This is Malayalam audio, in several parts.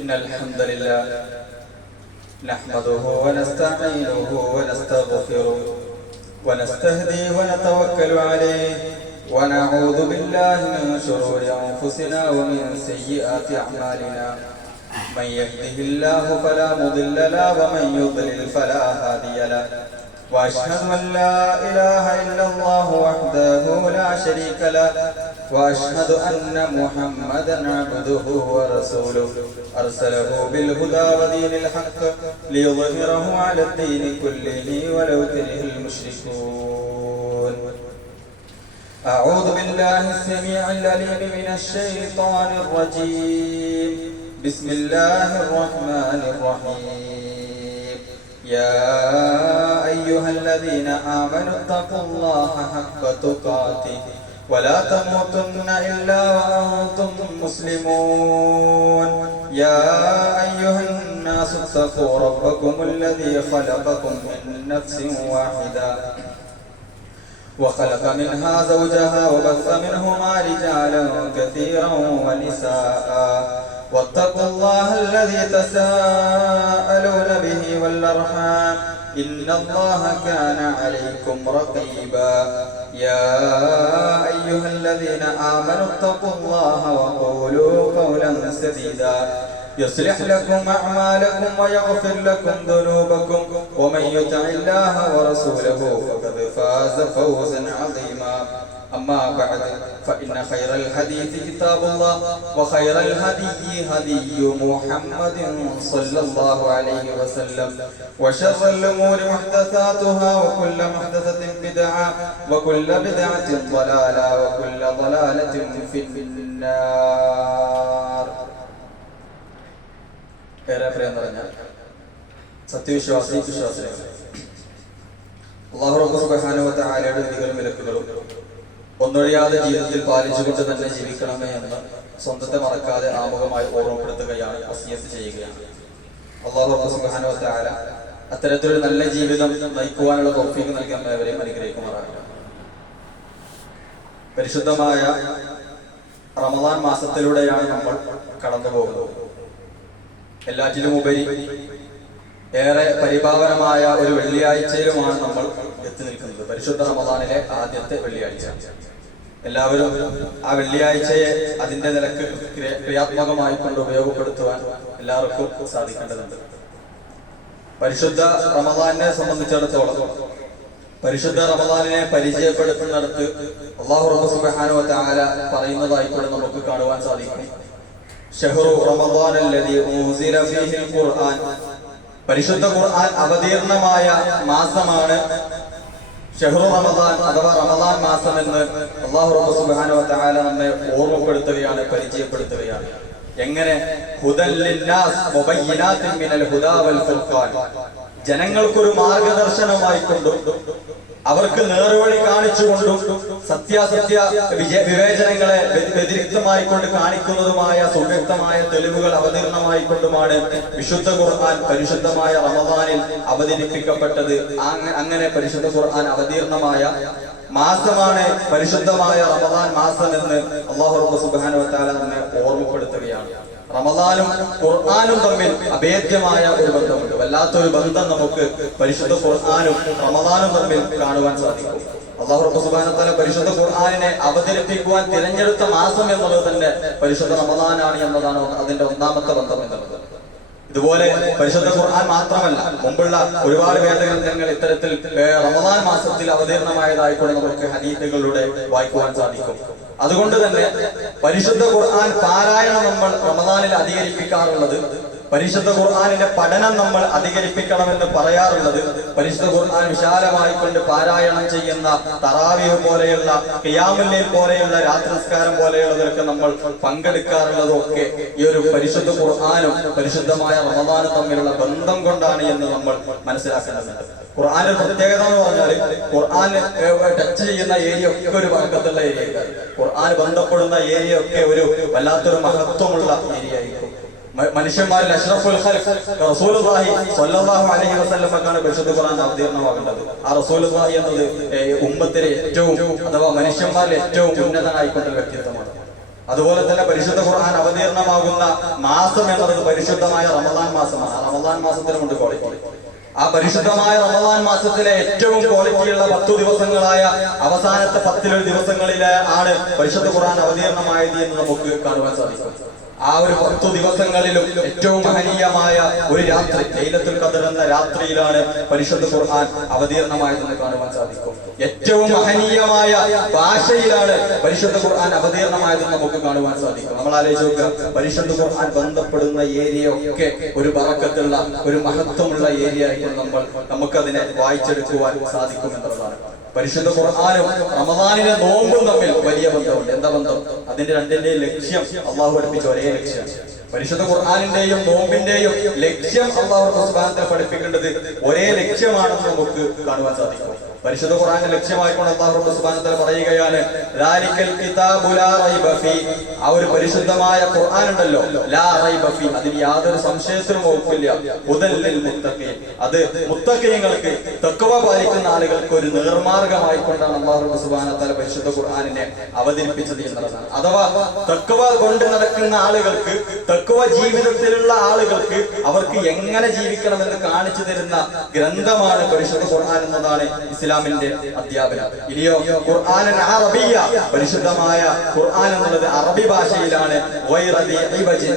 إن الحمد لله نحمده ونستعينه ونستغفره ونستهديه ونتوكل عليه ونعوذ بالله من شرور أنفسنا ومن سيئات أعمالنا من يهده الله فلا مضل له ومن يضلل فلا هادي له وأشهد أن لا إله إلا الله وحده لا شريك له وأشهد أن محمدا عبده ورسوله أرسله بالهدى ودين الحق ليظهره على الدين كله ولو كره المشركون. أعوذ بالله السميع العليم من الشيطان الرجيم. بسم الله الرحمن الرحيم. يا أيها الذين آمنوا اتقوا الله حق تقاته ولا تموتن إلا وأنتم مسلمون. يا أيها الناس اتقوا ربكم الذي خلقكم من نفس واحدة وخلق منها زوجها وبث منهما رجالا كثيرا ونساء واتقوا الله الذي تساءلون به والأرحام إن الله كان عليكم رقيبا. يا أيها الذين آمنوا اتقوا الله وقولوا قولا سديدا يصلح لكم أعمالكم ويغفر لكم ذنوبكم ومن يطع الله ورسوله فقد فاز فوزا عظيما. أما بعد فإن خير الحديث كتاب الله وخير الهدي هدي محمد صلى الله عليه وسلم وشر الأمور محدثاتها وكل محدثة بدعة وكل بدعة ضلالة وكل ضلالة في النار. സത്യവിശ്വാസികൾ അല്ലാഹു റബ്ബ് സുബ്ഹാനഹു വ തആലയുടെ വിധികളും വിലക്കുകളും ഒന്നൊഴിയാതെ ജീവിതത്തിൽ പാലിച്ചുകൊണ്ട് തന്നെ ജീവിക്കണമേ എന്ന് സ്വന്തത്തെ മറക്കാതെ ആമുഖമായി ഓർമ്മപ്പെടുത്തുകയാണ്, വസിയത്ത് ചെയ്യുകയാണ്. അല്ലാഹു റബ്ബ് സുബ്ഹാനഹു വ തആല അത്തരത്തിലൊരു നല്ല ജീവിതം നയിക്കുവാനുള്ള തൗഫീഖ് നൽകാൻ ഏവരെയും അനുഗ്രഹിക്കുമാറാകട്ടെ. പരിശുദ്ധമായ റമദാൻ മാസത്തിലൂടെയാണ് നമ്മൾ കടന്നു പോകുന്നത്. എല്ലാറ്റിലും ഉപരി ഏറെ പരിപാവനമായ ഒരു വെള്ളിയാഴ്ചയിലുമാണ് നമ്മൾ എത്തി നിൽക്കുന്നത്. പരിശുദ്ധ റമദാനിലെ ആദ്യത്തെ വെള്ളിയാഴ്ച. എല്ലാവരും ആ വെള്ളിയാഴ്ചയെ അതിന്റെ നിലക്ക് ക്രിയാത്മകമായി കൊണ്ട് ഉപയോഗപ്പെടുത്തുവാൻ എല്ലാവർക്കും സാധിക്കേണ്ടതുണ്ട്. പരിശുദ്ധ റമദാനിനെ സംബന്ധിച്ചിടത്തോളം പരിശുദ്ധ റമദാനിനെ പരിചയപ്പെടുത്തുന്നിടത്ത് അല്ലാഹു റബ്ബ് സുബ്ഹാനഹു വ തആല പറയുന്നതായിക്കൂടെ നമുക്ക് കാണുവാൻ സാധിക്കും. ശഹ്റു റമദാനല്ലദീ ഉൻസില ഫീഹിൽ ഖുർആൻ. പരിശുദ്ധ ഖുർആൻ അവതീർണമായ മാസമാണ് ശഹ്റു റമദാൻ അഥവാ റമദാൻ മാസം എന്ന് അല്ലാഹു റബ്ബ് സുബ്ഹാനഹു വ തആല നമ്മെ ഓർമ്മപ്പെടുത്തുകയാണ്, പരിചയപ്പെടുത്തുകയാണ്. എങ്ങനെ? ഹുദൽ ലിന്നാസ് വബയ്യിനാത്തിൻ മിനൽ ഹുദാ വൽ ഫുർഖാൻ. ജനങ്ങൾക്കൊരു മാർഗദർശനമായിക്കൊണ്ടും അവർക്ക് നേർവഴി കാണിച്ചുകൊണ്ടും സത്യാസത്യ വിവേചനങ്ങളെ വ്യതിരിക്തമായിക്കൊണ്ട് കാണിക്കുന്നതുമായ സുവ്യക്തമായ തെളിവുകൾ അവതീർണമായിക്കൊണ്ടുമാണ് വിശുദ്ധ ഖുർആൻ പരിശുദ്ധമായ റമദാനിൽ അവതരിപ്പിക്കപ്പെട്ടത്. അങ്ങനെ പരിശുദ്ധ ഖുർആൻ അവതീർണമായ മാസമാണ് പരിശുദ്ധമായ റമദാൻ മാസം എന്ന് അല്ലാഹു റബ്ബ് സുബ്ഹാനഹു വ തആല നമ്മെ ഓർമ്മപ്പെടുത്തുകയാണ്. റമദാനും ഖുർആനും തമ്മിൽ അഭേദ്യമായ ഒരു ബന്ധമുണ്ട്. വല്ലാത്തൊരു ബന്ധം നമുക്ക് പരിശുദ്ധ ഖുർആനും റമദാനും തമ്മിൽ കാണുവാൻ സാധിക്കും. അല്ലാഹു റബ്ബ് സുബ്ഹാനഹു വ തആല പരിശുദ്ധ ഖുർആനിനെ അവതരിപ്പിക്കുവാൻ തിരഞ്ഞെടുത്ത മാസം എന്നുള്ളത് തന്നെ പരിശുദ്ധ റമദാനാണ് എന്നതാണ് അതിന്റെ ഒന്നാമത്തെ ബന്ധം എന്നുള്ളത്. ഇതുപോലെ പരിശുദ്ധ ഖുർആൻ മാത്രമല്ല, മുമ്പുള്ള ഒരുപാട് വേദഗ്രന്ഥങ്ങൾ ഇത്തരത്തിൽ റമദാൻ മാസത്തിൽ അവതീർണമായതായിക്കൊണ്ട് നമുക്ക് ഹദീസുകളിലൂടെ വായിക്കുവാൻ സാധിക്കും. അതുകൊണ്ട് തന്നെ പരിശുദ്ധ ഖുർആൻ പാരായണം നമ്മൾ റമദാനിൽ അധികരിപ്പിക്കാറുള്ളത്, പരിശുദ്ധ ഖുർആനിന്റെ പഠനം നമ്മൾ അധികരിപ്പിക്കണമെന്ന് പറയാറുള്ളത്, പരിശുദ്ധ ഖുർആൻ വിശാലമായിക്കൊണ്ട് പാരായണം ചെയ്യുന്ന തറാവീഹ് പോലെയുള്ള ഖിയാമുൽ ലൈൽ പോലെയുള്ള രാത്രി നിസ്കാരം പോലെയുള്ളതൊക്കെ നമ്മൾ പങ്കെടുക്കാറുള്ളതൊക്കെ ഈ ഒരു പരിശുദ്ധ ഖുർആനും പരിശുദ്ധമായ റമദാനും തമ്മിലുള്ള ബന്ധം കൊണ്ടാണ് എന്ന് നമ്മൾ മനസ്സിലാക്കേണ്ടതുണ്ട്. ഖുർആന്റെ പ്രത്യേകത എന്ന് പറഞ്ഞാൽ ഖുർആൻ ടച്ച് ചെയ്യുന്ന ഏരിയ ഒക്കെ ഒരു വർക്കത്തുള്ള ഏരിയയാണ്. ഖുർആൻ ബന്ധപ്പെടുന്ന ഏരിയ ഒക്കെ ഒരു വല്ലാത്തൊരു മഹത്വമുള്ള ഏരിയ ആയിരിക്കും. മനുഷ്യന്മാരിൽ അഷ്റഫുൽ ഖൽഖ് റസൂലുള്ളാഹി സ്വല്ലല്ലാഹു അലൈഹി വസല്ലമക്കാണ് പരിശുദ്ധ ഖുർആൻ അവതീർണമാകേണ്ടത്. ആ റസൂലുള്ളാഹി എന്നത് ഉമ്മത്തിലെ ഏറ്റവും അഥവാ മനുഷ്യന്മാരിൽ ഏറ്റവും ഉന്നതനായിക്കൊണ്ട വ്യക്തിത്വമാണ്. അതുപോലെ തന്നെ പരിശുദ്ധ ഖുർആൻ അവതീർണമാകുന്ന മാസം എന്നത് പരിശുദ്ധമായ റമദാൻ മാസമാണ്. റമദാൻ മാസത്തിന് കൊണ്ട് ക്വാളിറ്റി. ആ പരിശുദ്ധമായ റമദാൻ മാസത്തിലെ ഏറ്റവും ക്വാളിറ്റിയുള്ള 10 ദിവസങ്ങളായ അവസാനത്തെ 10 ദിവസങ്ങളിലെ ആണ് പരിശുദ്ധ ഖുർആൻ അവതീർണമായത് എന്ന് നമുക്ക് കാണുവാൻ സാധിക്കും. ആ ഒരു 10 ദിവസങ്ങളിലും ഏറ്റവും മഹനീയമായ ഒരു രാത്രി, ലൈലത്തുൽ ഖദ്ർ എന്ന രാത്രിയിലാണ് പരിശുദ്ധ ഖുർആൻ അവതീർണമായതെന്ന് കാണുവാൻ സാധിക്കും. ഏറ്റവും മഹനീയമായ ഭാഷയിലാണ് പരിശുദ്ധ ഖുർആൻ അവതീർണമായതെന്ന് നമുക്ക് കാണുവാൻ സാധിക്കും. നമ്മൾ ആലോചിച്ച് നോക്കുക, പരിശുദ്ധ ഖുർആൻ ബന്ധപ്പെടുന്ന ഏരിയ ഒക്കെ ഒരു ബറക്കത്തുള്ള, ഒരു മഹത്വമുള്ള ഏരിയ ആയിക്കൊണ്ട് നമുക്കതിനെ വായിച്ചെടുക്കുവാൻ സാധിക്കും എന്നുള്ളതാണ്. പരിശുദ്ധ ഖുർആനും റമദാനിലെ നോമ്പും തമ്മിൽ വലിയ ബന്ധമുണ്ട്. എന്താ ബന്ധം? അതിന്റെ രണ്ടിന്റെയും ലക്ഷ്യം അള്ളാഹു പഠിപ്പിച്ച ഒരേ ലക്ഷ്യം. പരിശുദ്ധ ഖുർആനിന്റെയും നോമ്പിന്റെയും ലക്ഷ്യം അള്ളാഹു സുബ്ഹാനഹു വ തആല പഠിപ്പിക്കേണ്ടത് ഒരേ ലക്ഷ്യമാണെന്ന് നമുക്ക് കാണുവാൻ സാധിക്കും. പരിശുദ്ധ ഖുർആന്റെ ലക്ഷ്യമായിക്കൊണ്ട് അല്ലാഹു സുബ്ഹാനഹു വ തആല പറയുകയാണ്, ദാലിക്കൽ കിതാബു ലാ റൈബ ഫീ. ആ ഒരു പരിശുദ്ധമായ ഖുർആൻ ഉണ്ടല്ലോ, ലാ റൈബ ഫീ, അതിൽ യാതൊരു സംശയത്തിനും വകുപ്പില്ല. ഹുദൽ ലിൽ മുത്തഖീൻ, അത് മുത്തഖീങ്ങൾക്ക്, തഖ്വ പാലിക്കുന്ന ആളുകൾക്ക് ഒരു നേർമാർഗമായിക്കൊണ്ടാണ് അല്ലാഹു സുബ്ഹാനഹു വ തആല പരിശുദ്ധ ഖുർആനിനെ അവതരിപ്പിച്ചത് എന്നുള്ളതാണ്. അഥവാ തഖ്വ കൊണ്ട് നടക്കുന്ന ആളുകൾക്ക്, തഖ്വ ജീവിതത്തിലുള്ള ആളുകൾക്ക് അവർക്ക് എങ്ങനെ ജീവിക്കണമെന്ന് കാണിച്ചു തരുന്ന ഗ്രന്ഥമാണ് പരിശുദ്ധ ഖുർആൻ എന്നതാണ് ഇസ്ലാമിന്റെ അധ്യാപനം. ഇനിയോ ഖുർആനൻ അറബിയ്യ, പരിശുദ്ധമായ ഖുർആൻ എന്നുള്ളത് അറബി ഭാഷയിലാണ്.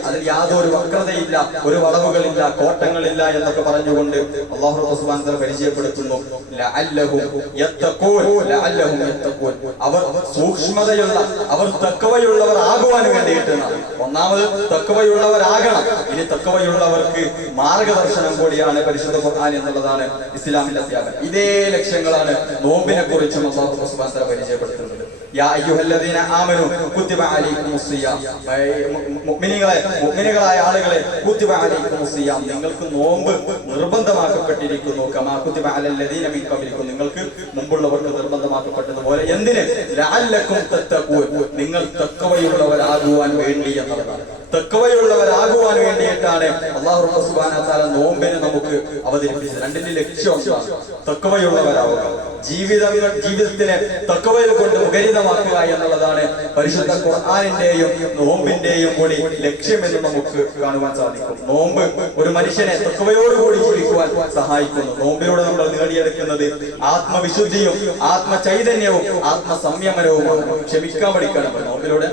അതിൽ യാതൊരു വക്രതയില്ല, ഒരു വളവുകളില്ല, കോട്ടങ്ങളില്ല എന്നൊക്കെ പറഞ്ഞുകൊണ്ട് അല്ലാഹു സുബ്ഹാനഹു വ തആല പരിചയപ്പെടുത്തുന്നു. ലഅല്ലഹും യത്തഖൂൻ, ലഅല്ലഹും യത്തഖൂൻ, അവർ സൂക്ഷ്മതയുള്ള, അവർ തഖ്വയുള്ളവർ ആകുവാൻ വേണ്ടിയിട്ടാണ്. ഒന്നാമത് തഖ്വയുള്ളവരാകണം. ഇനി തഖ്വയുള്ളവർക്ക് മാർഗദർശനം കൂടിയാണ് പരിശുദ്ധ ഖുർആൻ എന്നുള്ളതാണ് ഇസ്ലാമിന്റെ അധ്യാപനം. ഇതേ ലക്ഷ്യങ്ങളാണ് നോമ്പിനെ കുറിച്ചും അല്ലാഹു സുബ്ഹാനഹു വ തആല പരിചയപ്പെടുത്തുന്നത്. യാ അയ്യുഹല്ലദീന ആമനു കുതിബ അലൈക്കുമുസ് സിയാം, മുഅ്മിനീകളായ ആളുകളെ, കുതിബ അലൈക്കുമുസ് സിയാം, നിങ്ങൾക്ക് നോമ്പ് നിർബന്ധമാക്കപ്പെട്ടിരിക്കുന്നു. കമാ കുതിബ അലല്ലദീന മിൻ ഖബ്ലിക്കും, നിങ്ങൾക്ക് മുമ്പുള്ളവർക്ക് നിർബന്ധമാക്കപ്പെട്ടതുപോലെ. എന്തിന്? ലഅല്ലക്കും തത്തഖൂൻ, നിങ്ങൾ തഖ്വയുള്ളവരാകുവാൻ വേണ്ടി എന്നുള്ളതാണ്. തഖ്വയുള്ളവരാകുവാൻ വേണ്ടിയിട്ടാണ് അല്ലാഹു സുബ്ഹാനഹു വ തആല നോമ്പിനെ നമുക്ക് അവതരിപ്പിച്ചത്. രണ്ടിന്റെ ലക്ഷ്യം തഖ്വയുള്ളവരാവുക, ജീവിതത്തിനെ തഖ്വയിൽ കൊണ്ട് മുഖരിതമാക്കുക എന്നുള്ളതാണ് പരിശുദ്ധ ഖുർആനിന്റെയും നോമ്പിന്റെയും കൂടി ലക്ഷ്യമെന്ന് നമുക്ക് കാണുവാൻ സാധിക്കും. നോമ്പ് ഒരു മനുഷ്യനെ തഖ്വയോടുകൂടി ജീവിക്കുവാൻ സഹായിക്കുന്നു. നോമ്പിലൂടെ നമ്മൾ നേടിയെടുക്കുന്നത് ആത്മവിശുദ്ധിയും ആത്മചൈതന്യവും ആത്മസംയമനവുമാണ്. ക്ഷമിക്കാൻ പഠിക്കണം. നോമ്പിലൂടെ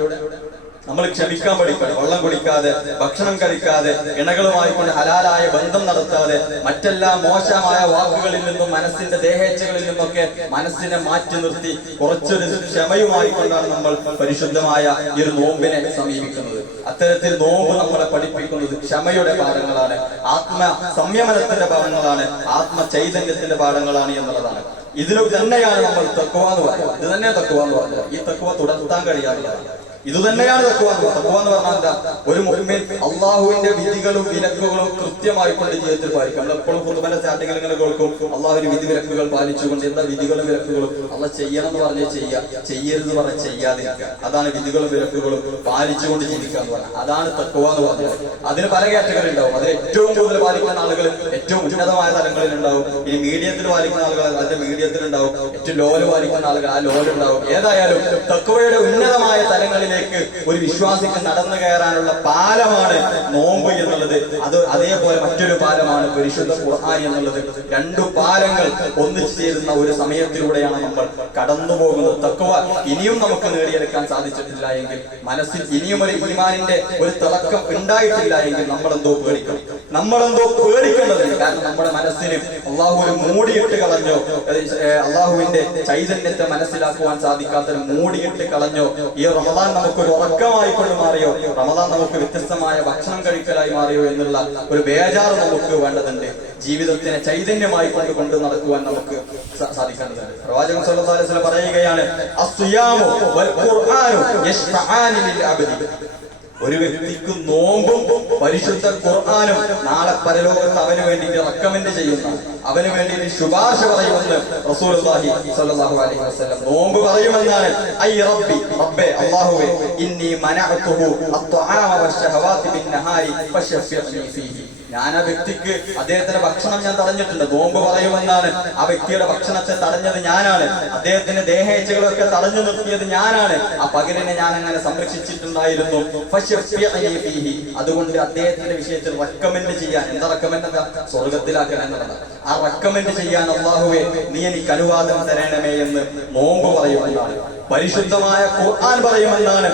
നമ്മൾ ക്ഷമിക്കാൻ പഠിക്കണം. വെള്ളം കുടിക്കാതെ, ഭക്ഷണം കഴിക്കാതെ, ഇണകളുമായി കൊണ്ട് ഹലാലായ ബന്ധം നടത്താതെ, മറ്റെല്ലാ മോശമായ വാക്കുകളിൽ നിന്നും മനസ്സിന്റെ ദേഹേച്ഛകളിൽ നിന്നൊക്കെ മനസ്സിനെ മാറ്റി നിർത്തി കുറച്ചൊരു ക്ഷമയുമായി കൊണ്ടാണ് നമ്മൾ പരിശുദ്ധമായ ഈ ഒരു നോമ്പിനെ സമീപിക്കുന്നത്. അത്തരത്തിൽ നോമ്പ് നമ്മളെ പഠിപ്പിക്കുന്നത് ക്ഷമയുടെ പാഠങ്ങളാണ്, ആത്മ സംയമനത്തിന്റെ പാഠങ്ങളാണ്, ആത്മ ചൈതന്യത്തിന്റെ പാഠങ്ങളാണ് എന്നുള്ളതാണ്. ഇതിനു തന്നെയാണ് നമ്മൾ തഖ്വ എന്ന് പറയുന്നത്. ഇത് തന്നെ തഖ്വ എന്ന് പറയുന്നത്. ഈ തഖ്വ തുടർത്താൻ കഴിയാത്തതാണ്. ഇത് തന്നെയാണ് തഖ്വ. തഖ്വ എന്ന് പറഞ്ഞാൽ എന്താ? ഒരു മുഅ്മിൻ അള്ളാഹുവിന്റെ വിധികളും വിലക്കുകളും കൃത്യമായി കൊണ്ട് ജീവിതത്തിൽ പാലിക്കും. നമ്മൾ എപ്പോഴും ഖുതുബയുടെ സ്റ്റാർട്ടിങ്ങിൽ ഇങ്ങനെ കേൾക്കും, അള്ളാഹുവിന്റെ വിധി വിലക്കുകൾ പാലിച്ചുകൊണ്ട്. എന്താ വിധികളും വിലക്കുകളും? അള്ളാഹ് ചെയ്യണം എന്ന് പറഞ്ഞാൽ ചെയ്യുക, ചെയ്യരുത് പറഞ്ഞാൽ ചെയ്യാതിരിക്കുക. അതാണ് വിധികളും വിലക്കുകളും പാലിച്ചുകൊണ്ട് ജീവിക്കുക എന്ന് പറഞ്ഞാൽ. അതാണ് തഖ്വ എന്ന് പറഞ്ഞാൽ. അതിന് പല കാറ്റഗറി ഉണ്ടാവും. അതിൽ ഏറ്റവും കൂടുതൽ പാലിക്കുന്ന ആളുകൾ ഏറ്റവും ഉന്നതമായ തലങ്ങളിൽ ഉണ്ടാവും. ഇനി മീഡിയത്തിൽ പാലിക്കുന്ന ആളുകൾ അതിന്റെ മീഡിയത്തിൽ ഉണ്ടാവും. ഏറ്റവും ലോല് പാലിക്കുന്ന ആളുകൾ ആ ലോല് ഉണ്ടാവും. ഏതായാലും തഖ്വയുടെ ഉന്നതമായ തലങ്ങളിലേക്ക് ഒരു വിശ്വാസിക്ക് നടന്നു കയറാനുള്ള പാലമാണ് നോമ്പ് എന്നുള്ളത്. അതേപോലെ മറ്റൊരു പാലമാണ് പരിശുദ്ധ ഖുർആൻ എന്നുള്ളത്. രണ്ടു പാലങ്ങൾ ഒന്നിച്ചു ചേരുന്ന ഒരു സമയത്തിലൂടെയാണ് നമ്മൾ കടന്നു പോകുന്നത്. തഖ്വ ഇനിയും നമുക്ക് നേടിയെടുക്കാൻ സാധിച്ചിട്ടില്ല എങ്കിൽ, മനസ്സിൽ ഇനിയും ഒരു ഈമാനിന്റെ ഒരു തിളക്കം ഉണ്ടായിട്ടില്ല എങ്കിൽ നമ്മളെന്തോ പേടിക്കണം. നമ്മളെന്തോ പേടിക്കേണ്ടതില്ല. കാരണം നമ്മുടെ മനസ്സിന് അള്ളാഹു മൂടിയിട്ട് കളഞ്ഞോ, അള്ളാഹുവിന്റെ ചൈതന്യത്തെ മനസ്സിലാക്കുവാൻ സാധിക്കാത്തൊരു മൂടിയിട്ട് കളഞ്ഞോ, ഈ റമദാൻ നമുക്കൊരു ഉറക്കമായി കൊണ്ട് മാറിയോ, റമദാൻ നമുക്ക് വ്യത്യസ്തമായ ഭക്ഷണം കഴിക്കലായി മാറിയോ എന്നുള്ള ഒരു ബേജാറ് നമുക്ക് വേണ്ടതുണ്ട്. ജീവിതത്തിനെ ചൈതന്യമായി കൊണ്ട് നടക്കുവാൻ നമുക്ക് സാധിക്കേണ്ടതുണ്ട്. പ്രവാചകൻ സ്വല്ലല്ലാഹു അലൈഹി വസല്ലം പറയുകയാണ്, അസ്സിയാമു വൽ ഖുർആനു യശ്ഫഅാനി ലിൽ അബ്ദി. ഒരു വ്യക്തിക്ക് നോമ്പും പരിശുദ്ധ ഖുർആനും നാളെ പരലോകത്ത് അവന് വേണ്ടിയിട്ട് റെക്കമെൻഡ് ചെയ്യുന്ന, അവന് വേണ്ടിയിട്ട് ശുപാർശ പറയുമെന്ന് റസൂലുള്ളാഹി സ്വല്ലല്ലാഹു അലൈഹി വസല്ലം. നോമ്പ് പറയുമെന്നാണ്, ഐ റബ്ബി, റബ്ബേ അല്ലാഹുവേ, ഇന്നി മനഅതുഹു അത്അമ വശഹവാതി ബിന്നഹാരി ഫശഫിഅനി ഫീഹി. ഞാൻ ആ വ്യക്തിക്ക് അദ്ദേഹത്തിന്റെ ഭക്ഷണം ഞാൻ തടഞ്ഞിട്ടുണ്ട്. നോമ്പ് പറയുമെന്നാണ് ആ വ്യക്തിയുടെ ഭക്ഷണത്തെ തടഞ്ഞത് ഞാനാണ്. അദ്ദേഹത്തിന്റെ ദേഹേച്ഛകളൊക്കെ തടഞ്ഞു നിർത്തിയത് ഞാനാണ്. ആ പകലിനെ ഞാൻ അങ്ങനെ സംരക്ഷിച്ചിട്ടുണ്ടായിരുന്നു. അതുകൊണ്ട് അദ്ദേഹത്തിന്റെ വിഷയത്തിൽ റെക്കമെൻഡ് ചെയ്യാൻ, എന്താ റെക്കമെൻഡ്, എന്താ സ്വർഗത്തിലാക്കാൻ എന്നുള്ളതാണ്. ആ റെക്കമെൻഡ് ചെയ്യാൻ അല്ലാഹുവേ നീ എനിക്ക് അനുവാദം തരണമേ എന്ന് നോമ്പ് പറയുമെന്നാണ്. പരിശുദ്ധമായ ഖുർആൻ പറയുമെന്നാണ്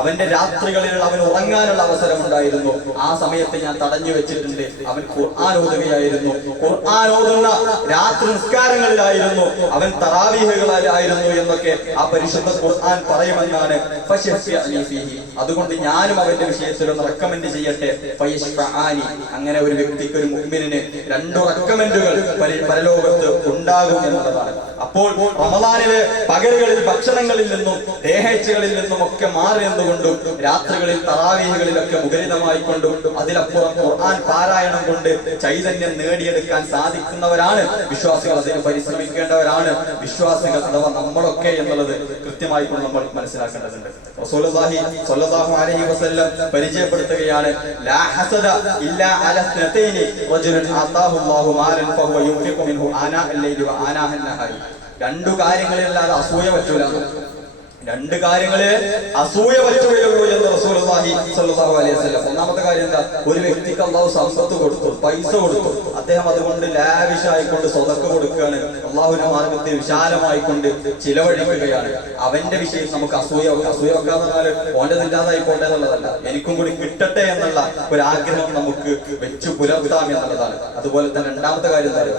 അവന്റെ രാത്രികളിൽ അവൻ ഉറങ്ങാനുള്ള അവസരം ഉണ്ടായിരുന്നു. ആ സമയത്ത് ഞാൻ തടഞ്ഞു വെച്ചിട്ടുണ്ട്. അവൻ ഖുർആൻ ഓതുകയായിരുന്നു. ഖുർആൻ ഓതുന്ന രാത്രി നിസ്കാരങ്ങളിലായിരുന്നു, അവൻ തറാവീഹുകളിലായിരുന്നു എന്നൊക്കെ ആ പരിശുദ്ധ ഖുർആൻ പറയുമെന്നാണ്. അതുകൊണ്ട് ഞാനും അവന്റെ വിഷയത്തിൽ ഒന്ന് റെക്കമെൻഡ് ചെയ്യട്ടെ. അങ്ങനെ ഒരു വ്യക്തിക്ക്, ഒരു മുഅ്മിനിന് 2 റെക്കമെൻഡുകൾ പരലോകത്ത് ഉണ്ടാകും എന്നുള്ളതാണ്. അപ്പോൾ റമളാനിലെ പകലുകളിൽ ഭക്ഷണങ്ങളിൽ നിന്നും ദേഹേച്ഛകളിൽ നിന്നും ഒക്കെ മാറി നിന്നുകൊണ്ടും രാത്രികളിൽ തറാവീഹുകളിലൊക്കെ മുഖരിതമായിക്കൊണ്ടും അതിലപ്പുറം ഖുർആൻ പാരായണം കൊണ്ട് ചൈതന്യം നേടിയെടുക്കാൻ സാധിക്കുന്നവരാണ് വിശ്വാസികൾ. അതിന് പരിശ്രമിക്കേണ്ടവരാണ് വിശ്വാസികൾ, അഥവാ നമ്മളൊക്കെ എന്നുള്ളത് കൃത്യമായി നമ്മൾ മനസ്സിലാക്കേണ്ടതുണ്ട്. റസൂലുള്ളാഹി സ്വല്ലല്ലാഹു അലൈഹി വസല്ലം പരിചയപ്പെടുത്തുകയാണ്, ലാ ഹസദ ഇല്ലാ അലാ ഇസ്നതൈനി റജുലുൻ ആതാഹു അല്ലാഹു മാലൻ ഫഹുവ യുൻഫിഖു മിൻഹു ആനാ അൽ-ലൈലി വ ആനാ അൻ-നഹാരി. 2 കാര്യങ്ങളിലല്ലാതെ അസൂയ പറ്റൂല. 2 കാര്യങ്ങളെ അസൂയ പറ്റുകയുള്ളൂ എന്ന് റസൂലുള്ളാഹി സ്വല്ലല്ലാഹു അലൈഹി വസല്ലം. ഒന്നാമത്തെ കാര്യം എന്താ? ഒരു വ്യക്തിക്ക് അല്ലാഹു സമ്പത്ത് കൊടുത്തു, പൈസ കൊടുത്തു, അദ്ദേഹം അതുകൊണ്ട് ലാവിഷായിക്കൊണ്ട് സ്വതക്ക കൊടുക്കുകയാണ്, അല്ലാഹുവിന്റെ മാർഗത്തിൽ വിശാലമായിക്കൊണ്ട് ചിലവഴിക്കുകയാണ്. അവന്റെ വിഷയം നമുക്ക് അസൂയ വെക്കാന്ന് പറഞ്ഞാൽ ഓൻ്റെതില്ലാതായി പോട്ടെ എന്നുള്ളതല്ല, എനിക്കും കൂടി കിട്ടട്ടെ എന്നുള്ള ഒരു ആഗ്രഹം നമുക്ക് വെച്ചു പുലർത്താം എന്നുള്ളതാണ്. അതുപോലെ തന്നെ രണ്ടാമത്തെ കാര്യം എന്താ?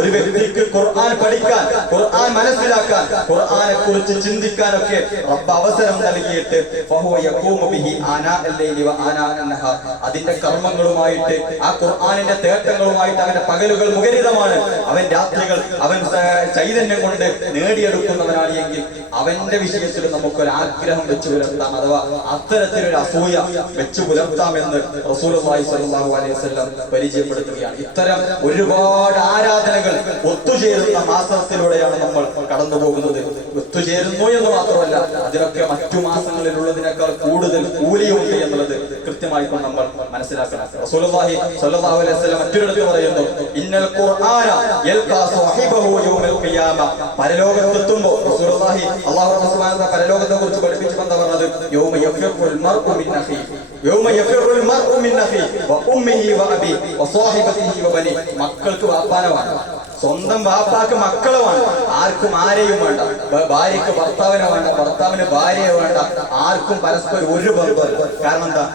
ഒരു വ്യക്തിക്ക് ഖുർആൻ പഠിക്കാൻ, ഖുർആൻ മനസ്സിലാക്കാൻ, ഖുർആനെ കുറിച്ച് ചിന്തിക്കാനൊക്കെ റബ്ബ് അവസരം നൽകിയിട്ട് അതിന്റെ കർമ്മങ്ങളുമായിട്ട്, ആ ഖുർആനിന്റെ തേട്ടങ്ങളുമായിട്ട് അവന്റെ പകലുകൾ മുഖരിതമാണ്, അവൻ രാത്രികൾ അവൻ ചൈതന്യം കൊണ്ട് നേടിയെടുക്കുന്നവനാണ് എങ്കിൽ അവന്റെ വിഷയത്തിൽ നമുക്കൊരാഗ്രഹം വെച്ചു പുലർത്താം, അഥവാ അത്തരത്തിലൊരു അസൂയ വെച്ചു പുലർത്താമെന്ന് റസൂലുള്ളാഹി സ്വല്ലല്ലാഹു അലൈഹി വസല്ലം പരിചയപ്പെടുത്തുകയാണ്. ഇത്തരം ഒരുപാട് ആരാധനകൾ ഒത്തുചേരുന്ന മാസത്തിലൂടെയാണ് നമ്മൾ കടന്നു പോകുന്നത്. ഒത്തുചേരുന്നു എന്ന് മാത്രമല്ല, അതിനൊക്കെ മറ്റു മാസങ്ങളിലുള്ളതിനേക്കാൾ കൂടുതൽ കൂലിയുണ്ട് എന്നുള്ളത് കൃത്യമായിക്കൊണ്ട് നമ്മൾ മനസ്സിലാക്കണം. റസൂലുള്ളാഹി സ്വല്ലല്ലാഹു അലൈഹി വസല്ലം മറ്റൊരിടത്ത് പറയുന്നു, ഇന്നൽ ഖുർആന യൽഖാ സ്വഹിബഹു യൗമൽ ഖിയാമ. പരലോകത്തെത്തുമ്പോൾ റസൂലുള്ളാഹി അല്ലാഹു സുബ്ഹാനഹു വ തആല പരലോകത്തെ കുറിച്ച് പഠിപ്പിച്ചപ്പോൾ എന്താ പറഞ്ഞത്? യൗമ യഫിറുൽ മർഉ മിൻ അഖി, യൗമ യഫിറുൽ മർഉ മിൻ അഖി വ ഉമ്മിഹി വ അബി വ സ്വഹിബതിഹി വ ബനി. മക്കൾക്ക് വാപ്പാനെ വേണ്ട, സ്വന്തം വാപ്പാക്ക് മക്കളെ വേണ്ട, ആർക്കും ആരെയും വേണ്ട. ഭാര്യക്ക് ഭർത്താവിനെ വേണ്ട, ഭർത്താവിന് ഭാര്യയെ വേണ്ട, ആർക്കും പരസ്പരം ഒരു ബന്ധമില്ല. കാരണം എന്താ?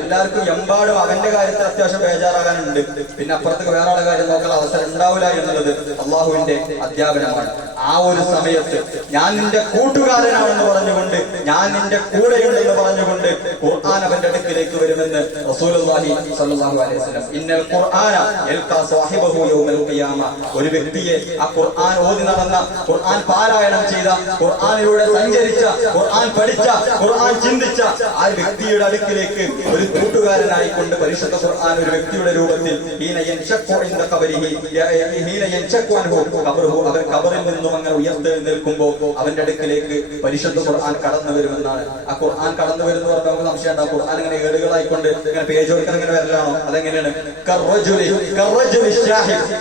എല്ലാവർക്കും എമ്പാടും അവന്റെ കാര്യത്തിൽ അത്യാവശ്യം ബേജാറാകാനുണ്ട്. പിന്നെ അപ്പുറത്തേക്ക് വേറെ ആളുടെ കാര്യം നോക്കാൻ അവസരം ഉണ്ടാവില്ല എന്നുള്ളത് അള്ളാഹുവിന്റെ അധ്യാപനമാണ്. ആ ഒരു സമയത്ത് ഞാൻ നിന്റെ കൂട്ടുകാരനാണെന്ന് പറഞ്ഞുകൊണ്ട്, ഞാൻ നിന്റെ കൂടെയുണ്ടെന്ന് പറഞ്ഞുകൊണ്ട് ഖുർആൻ അവന്റെ അടുക്കിലേക്ക് വരുമെന്ന് റസൂലുള്ളാഹി സ്വല്ലല്ലാഹു അലൈഹി വസല്ലം. ഇന്നൽ ഖുർആന യൽഖാ സ്വഹിബഹു യൗമൽ ഖിയാമ. ഒരു വ്യക്തിയെ ആ ഖുർആൻ ഓതി നടന്ന, ഖുർആൻ പാരായണം ചെയ്ത, ഖുർആനിലൂടെ സഞ്ചരിച്ച, ഖുർആൻ പഠിച്ച, ഖുർആൻ ചിന്തിച്ച ആ വ്യക്തിയുടെ അടുക്കിലേക്ക് ഒരു കൂട്ടുകാരനായിക്കൊണ്ട് പരിശുദ്ധ ഖുർആൻ ഒരു വ്യക്തിയുടെ രൂപത്തിൽ അവൻ ഖബറിൽ നിന്നും അങ്ങനെ ഉയർത്തെഴുന്നേൽക്കുമ്പോൾ അവന്റെ അടുക്കിലേക്ക് പരിശുദ്ധ ഖുർആൻ കടന്നു വരുമെന്നാണ്. ആ ഖുർആൻ കടന്നു വരുന്ന പറഞ്ഞാൽ നമുക്ക് സംശയം ഉണ്ടാവും, ഖുർആൻ ഇങ്ങനെ ഏടുകളായിക്കൊണ്ട് ഇങ്ങനെ പേജ് കൊടുക്കാൻ ഇങ്ങനെ വരലാണോ? അതെങ്ങനെയാണ്?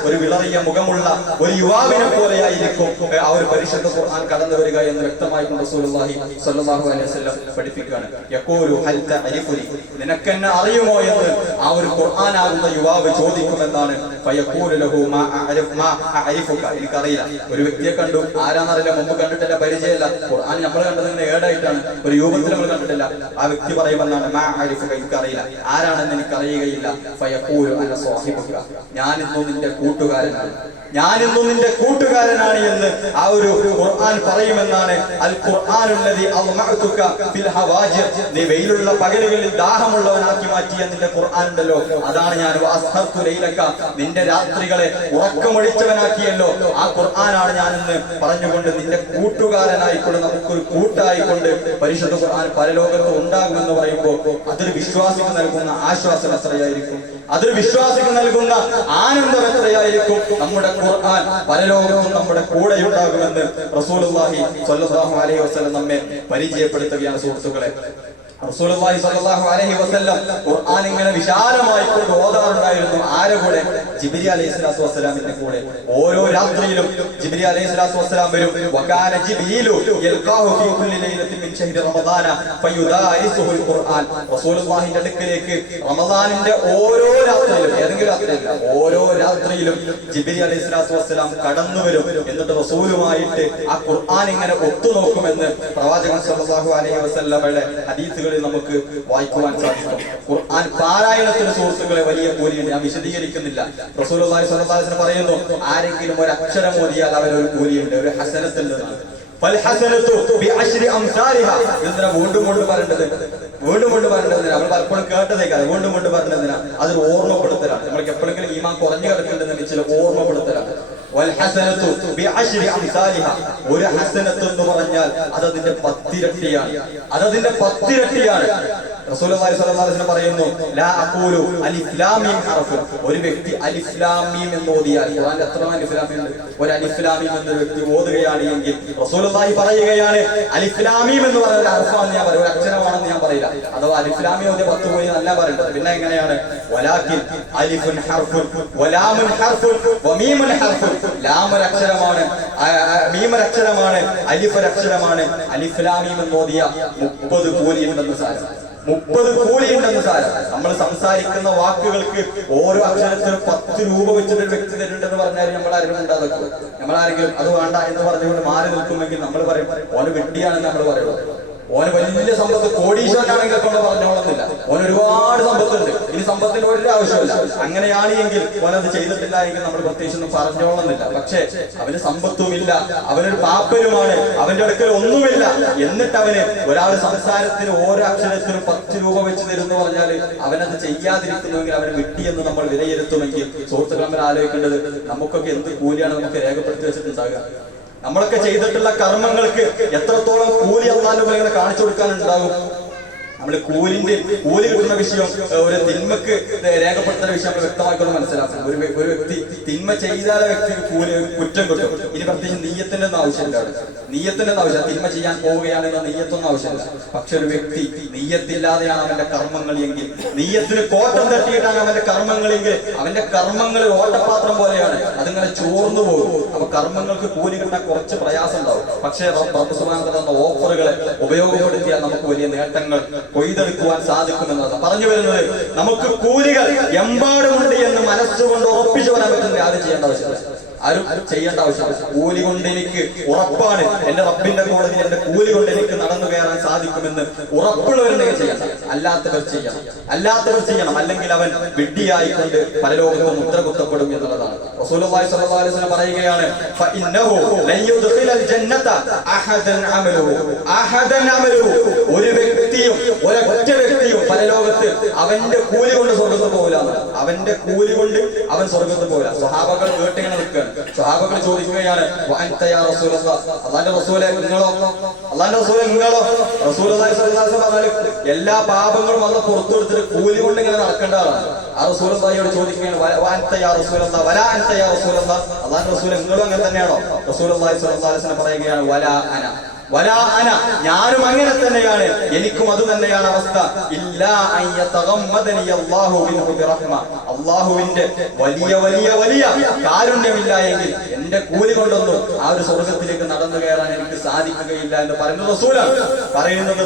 ഒരു വിളറിയ മുഖമുള്ള ഒരു യുവാവിനെ പോലെയായിരിക്കും ആ ഒരു പരിശുദ്ധ ഖുർആൻ കടന്നു വരിക എന്ന് വ്യക്തമായിക്കൊണ്ട് റസൂലുള്ളാഹി സ്വല്ലല്ലാഹു അലൈഹി വസല്ലം പഠിപ്പിക്കുകയാണ്. യഖൂലു ഹൽ തഅരിഫുനി, നിനക്കെന്നെ അറിയുമോ എന്ന് ആ ഒരു ഖുർആനാകുന്ന യുവാവ് ചോദിക്കുമെന്നാണ്. ഫയഖൂലു ലഹു മാ അഅരിഫുക, എനിക്കറിയില്ല. ഒരു വ്യക്തിയെ കണ്ടു, ആരാന്നറിയില്ല, മുമ്പ് കണ്ടിട്ടില്ല, പരിചയമില്ല. ഖുർആൻ നമ്മൾ കണ്ടത് ഇങ്ങനെ ഏടായിട്ടാണ്, ഒരു രൂപത്തിൽ നമ്മൾ കണ്ടിട്ടില്ല. ആ വ്യക്തി പറയുമെന്നാണ്, മാ അഅരിഫുക, എനിക്കറിയില്ല, ആരാണെന്ന് എനിക്കറിയുകയില്ല. ഫയഖൂലു അന സ്വഹിബുക, ഞാനിന്നും നിന്റെ കൂട്ടുകാരനാണ്, ഞാനിന്നും നിന്റെ കൂട്ടുകാരനാണ് എന്ന് ആ ഒരു ഖുർആൻ പറയുമെന്നാണ്. അൽ ഖുർആനുല്ലദി അൽമഅതുക ഫിൽ ഹവാജിർ, നീ വെയിലുള്ള പകലുകളിൽ ദാഹമുള്ളവനാക്കി മാറ്റിയ നിന്റെ ഖുർആൻ ഉണ്ടല്ലോ, അതാണ് ഞാൻ. വഅസ്ഹർതു ലൈലക, നിന്റെ രാത്രികളെ ഉറക്കമൊഴിച്ചവനാക്കിയല്ലോ, ആ ഖുർആനാണ് ഞാനെന്ന് പറഞ്ഞുകൊണ്ട് നിന്റെ കൂട്ടുകാരനായിക്കൊണ്ട്, നമുക്കൊരു കൂട്ടായിക്കൊണ്ട് പരിശുദ്ധ ഖുർആൻ പരലോകത്ത് ഉണ്ടാകുമെന്ന് പറയുമ്പോൾ അതൊരു വിശ്വാസിക്ക് നൽകുന്ന ആശ്വാസം എത്രയായിരിക്കും. അതൊരു വിശ്വാസിക്ക് നൽകുന്ന ആനന്ദം എത്രയായിരിക്കും. നമ്മുടെ ഖുർആൻ പരലോകത്തും നമ്മുടെ കൂടെയുണ്ടാകുമെന്ന് റസൂലുള്ളാഹി സ്വല്ലല്ലാഹു അലൈഹി വസല്ലം നമ്മെ പരിചയപ്പെടുത്തുകയാണ്. സുഹൃത്തുക്കളെ, റസൂലുള്ളാഹി സ്വല്ലല്ലാഹു അലൈഹി വസല്ലം ഖുർആൻ ഇങ്ങനെ വിശാലമായി കൊണ്ട് ഓതാറുണ്ടായിരുന്നു. ആരുടെ കൂടെ? ജിബ്രീൽ അലൈഹിസ്സലാത്തു വസ്സലാമിന്റെ കൂടെ. ഓരോ രാത്രിയിലും ജിബ്രീൽ അലൈഹിസ്സലാത്തു വസ്സലാം വരും. വകാന ജിബ്രീലു യൽഖാഹു ഫീ കുല്ലി ലൈലത്തിൻ മിൻ ശഹ്രി റമദാന ഫയുദാരിസുൽ ഖുർആൻ. റസൂലുള്ളാഹിന്റെ അടുക്കലേക്ക് റമദാനിന്റെ ഓരോ രാത്രിയിലും, ഏതെങ്കിലും രാത്രിയില്ല, ഓരോ രാത്രിയിലും ജിബ്രീൽ അലൈഹിസ്സലാത്തു വസ്സലാം കടന്നു വരും. എന്നിട്ട് റസൂലുമായിട്ട് ആ ഖുർആൻ ഇങ്ങനെ ഒത്തുനോക്കുമെന്ന് പ്രവാചകൻ സ്വല്ലല്ലാഹു അലൈഹി വസല്ലമയുടെ ഹദീസുകളിൽ നമുക്ക് വായിക്കുവാൻ സാധിക്കും. ഖുർആൻ പാരായണത്തിന് സുഹൃത്തുക്കളെ വലിയ കൂലിയുണ്ട്. ഞാൻ വിശദീകരിക്കുന്നില്ല. റസൂലുള്ളാഹി സ്വല്ലല്ലാഹു അലൈഹി വസല്ലം പറയുന്നു, ആരെങ്കിലും ഒരു അക്ഷരം ഓതിയാൽ അവനൊരു കൂലിയുണ്ട്, ഒരു ഹസനത്തുണ്ട്. വീണ്ടും പറയേണ്ടതിനാ നമ്മൾ പലപ്പോഴും കേട്ടതേക്കാണ്. വീണ്ടും പറഞ്ഞതിനാ അതൊരു ഓർമ്മപ്പെടുത്തലാണ്. നമ്മൾക്ക് എപ്പോഴെങ്കിലും ഈമാൻ കുറഞ്ഞു കിടക്കേണ്ടതെന്ന് ചില ഓർമ്മപ്പെടുത്തലാണ്. ഒരു ഹസനത്ത് എന്ന് പറഞ്ഞാൽ അതതിന്റെ 10 ഇരട്ടിയാണ്. റസൂലുള്ളാഹി സ്വല്ലല്ലാഹു അലൈഹി വസല്ലം പറയുന്നു, ലാ അഖൂലു അലിഫ് ലാം മീം ഹർഫ്. ഒരു വ്യക്തി അലിഫ് ലാം മീം എന്ന് ഓതിയാൽ, ഖുർആനിൽ എത്ര അലിഫ് ലാം മീം ഉണ്ട്? ഒരു അലിഫ് ലാം മീം എന്ന വ്യക്തി ഓതുകയാണ് എങ്കിൽ റസൂലുള്ളാഹി പറയുകയാണ്, അലിഫ് ലാം മീം എന്ന് പറയുന്ന ഒരു ഹർഫാണെന്ന് ഞാൻ പറയും, ഒരു അക്ഷരമാണെന്ന് ഞാൻ പറയില്ല. അഥവാ അലിഫ് ലാം മീം ഓതിയ 10 പോയി നല്ല പറയേണ്ടത്. പിന്നെ എങ്ങനെയാണ്? വലാകിൻ അലിഫുൻ ഹർഫുൻ വലാമുൻ ഹർഫുൻ വമീമുൻ ഹർഫുൻ. ലാം ഒരു അക്ഷരമാണ്, മീം ഒരു അക്ഷരമാണ്, അലിഫ് ഒരു അക്ഷരമാണ്. അലിഫ് ലാം മീം എന്ന് ഓതിയ 30 കൂലിയുണ്ടെന്ന് സാരം. 30 കൂലിയുണ്ടെന്ന് സാരം. നമ്മൾ സംസാരിക്കുന്ന വാക്കുകൾക്ക് ഓരോ അക്ഷരത്തിനും 10 രൂപ വെച്ചിട്ട് വ്യക്തി തരുന്നുണ്ടെന്ന് പറഞ്ഞാൽ നമ്മളാരെങ്കിലും ഉണ്ടാകും. നമ്മളാരെങ്കിലും അത് വേണ്ട എന്ന് പറഞ്ഞുകൊണ്ട് മാറി നിൽക്കുമെങ്കിൽ നമ്മൾ പറയും ഓന് വെട്ടിയാണെന്ന് നമ്മൾ പറയുള്ളൂ. ഓന് വലിയ സമ്പത്ത്, കോടീശ്വരനാണെങ്കിൽ കൊണ്ട് പറഞ്ഞോളുന്നില്ല. ഓന് ഒരുപാട് സമ്പത്തുണ്ട്, ഇനി സമ്പത്തിന് ഒരു ആവശ്യമില്ല. അങ്ങനെയാണ് എങ്കിൽ ഓനത് ചെയ്തിട്ടില്ല എങ്കിൽ നമ്മൾ പ്രത്യേകിച്ച് ഒന്നും പറഞ്ഞോളുന്നില്ല. പക്ഷെ അവന് സമ്പത്തുമില്ല, അവനൊരു പാപ്പരുമാണ്, അവന്റെ അടുക്കൽ ഒന്നുമില്ല. എന്നിട്ട് അവന് ഒരാൾ സംസാരത്തിന് ഓരോ അക്ഷരത്തിനും 10 രൂപ വെച്ച് തരുമെന്ന് പറഞ്ഞാൽ അവനത് ചെയ്യാതിരിക്കുന്നുവെങ്കിൽ അവന് വിട്ടിയെന്ന് നമ്മൾ വിലയിരുത്തുമെങ്കിൽ സുഹൃത്തുക്കൾ നമ്മൾ ആലോചിക്കേണ്ടത് നമുക്കൊക്കെ എന്ത് കൂലിയാണ് നമുക്ക് രേഖപ്പെടുത്തി വെച്ചിട്ടുണ്ടാകുക. നമ്മളൊക്കെ ചെയ്തിട്ടുള്ള കർമ്മങ്ങൾക്ക് എത്രത്തോളം കൂലി അല്ലാണ്ട് ഇങ്ങനെ കാണിച്ചു കൊടുക്കാനുണ്ടാകും. നമ്മൾ കൂലി കിട്ടുന്ന വിഷയം, ഒരു തിന്മക്ക് രേഖപ്പെടുത്തുന്ന വിഷയം നമ്മൾ വ്യക്തമായിക്കൊണ്ട് മനസ്സിലാക്കണം. ഒരു വ്യക്തി തിന്മ ചെയ്താലെ വ്യക്തിക്ക് കുറ്റം കിട്ടും. ഇനി പ്രത്യേകിച്ച് നീയത്തിന്റെ ഒന്നും ആവശ്യമില്ല. നീയത്തിന്റെ ആവശ്യം, തിന്മ ചെയ്യാൻ പോവുകയാണെന്ന നീയത്തൊന്നും ആവശ്യമില്ല. പക്ഷെ ഒരു വ്യക്തി നീയത്തില്ലാതെയാണ് അവന്റെ കർമ്മങ്ങൾ എങ്കിൽ, നീയത്തിന് കോട്ടം തട്ടിയിട്ടാണ് അവന്റെ കർമ്മങ്ങളെങ്കിൽ അവന്റെ കർമ്മങ്ങൾ ഓട്ടപാത്രം പോലെയാണ്, അതിങ്ങനെ ചോർന്നു പോകും. അപ്പൊ കർമ്മങ്ങൾക്ക് കൂലി കിട്ടാൻ കുറച്ച് പ്രയാസം ഉണ്ടാവും. പക്ഷേ റബ്ബ് സുബ്ഹാനഹു വ തആല തന്ന ഓഫറുകളെ ഉപയോഗപ്പെടുത്തിയാൽ നമുക്ക് വലിയ നേട്ടങ്ങൾ കൊയ്തെടുക്കുവാൻ സാധിക്കുമെന്നത് പറഞ്ഞു വരുന്നത്. നമുക്ക് കൂലികൾ എമ്പാടുമുണ്ട് എന്ന് മനസ്സുകൊണ്ട് ഉറപ്പിച്ചു വരാൻ പറ്റുന്ന ആരും ചെയ്യേണ്ട ആവശ്യമില്ല. ആരും ചെയ്യേണ്ട ആവശ്യമില്ല. കൂലി കൊണ്ട് എനിക്ക് ഉറപ്പാണ്, എന്റെ റബ്ബിന്റെ കോടതിയിൽ എന്റെ കൂലി കൊണ്ട് എനിക്ക് നടന്നു കയറാൻ സാധിക്കുമെന്ന് ഉറപ്പുള്ളവരുണ്ടെങ്കിൽ ചെയ്യണം. അല്ലാത്തവർ ചെയ്യണം. അല്ലെങ്കിൽ അവൻ വിഡ്ഢിയായിക്കൊണ്ട് പരലോകത്ത് മുദ്ര കുത്തപ്പെടും എന്നുള്ളതാണ്. റസൂലുള്ളാഹി സ്വല്ലല്ലാഹു അലൈഹി വസല്ലം പറയുകയാണ്, ഫഇന്നഹു ലൻ യുദ്ഖിലൽ ജന്നത അഹദൻ അമലുഹു. ഒരു വ്യക്തിയും ഒരൊറ്റ വ്യക്തിയും പരലോകത്ത് അവന്റെ കൂലി കൊണ്ട് സ്വർഗ്ഗത്തിൽ പോകില്ല. അവന്റെ കൂലി കൊണ്ട് അവൻ സ്വർഗ്ഗത്തിൽ പോകില്ല. സ്വഹാബകൾ കേട്ടിങ്ങനെ നിൽക്കുകയാണ്. സ്വഹാബകൾ ചോദിക്കുകയാണ്, അല്ലാഹുവിന്റെ റസൂലേ നിങ്ങളോ? റസൂലുള്ളാഹി സ്വല്ലല്ലാഹു അലൈഹി വസല്ലം പറഞ്ഞാൽ എല്ലാ പാപങ്ങളും വന്ന് പുറത്തു കൊടുത്തിട്ട് കൂലി കൊണ്ട് ഇങ്ങനെ നടക്കേണ്ട ആളാണ്. ആ റസൂലുള്ളാഹിയോട് ചോദിക്കുകയാണ്, അല്ലാഹുവിന്റെ റസൂലേ നിങ്ങളും അങ്ങനെ തന്നെയാണോ? റസൂലുള്ളാഹി സ്വല്ലല്ലാഹു അലൈഹി വസല്ലം പറയുകയാണ്, വലാ അന, ഞാനും അങ്ങനെ തന്നെയാണ്, എനിക്കും അത് തന്നെയാണ് അവസ്ഥ. അല്ലാഹുവിന്റെ വലിയ കാരുണ്യമില്ല എങ്കിൽ എന്റെ കൂലി കൊണ്ടൊന്നും ആ ഒരു സ്വർഗത്തിലേക്ക് നടന്നു കയറാൻ എനിക്ക് സാധിക്കുകയില്ല എന്ന് പറയുന്നത്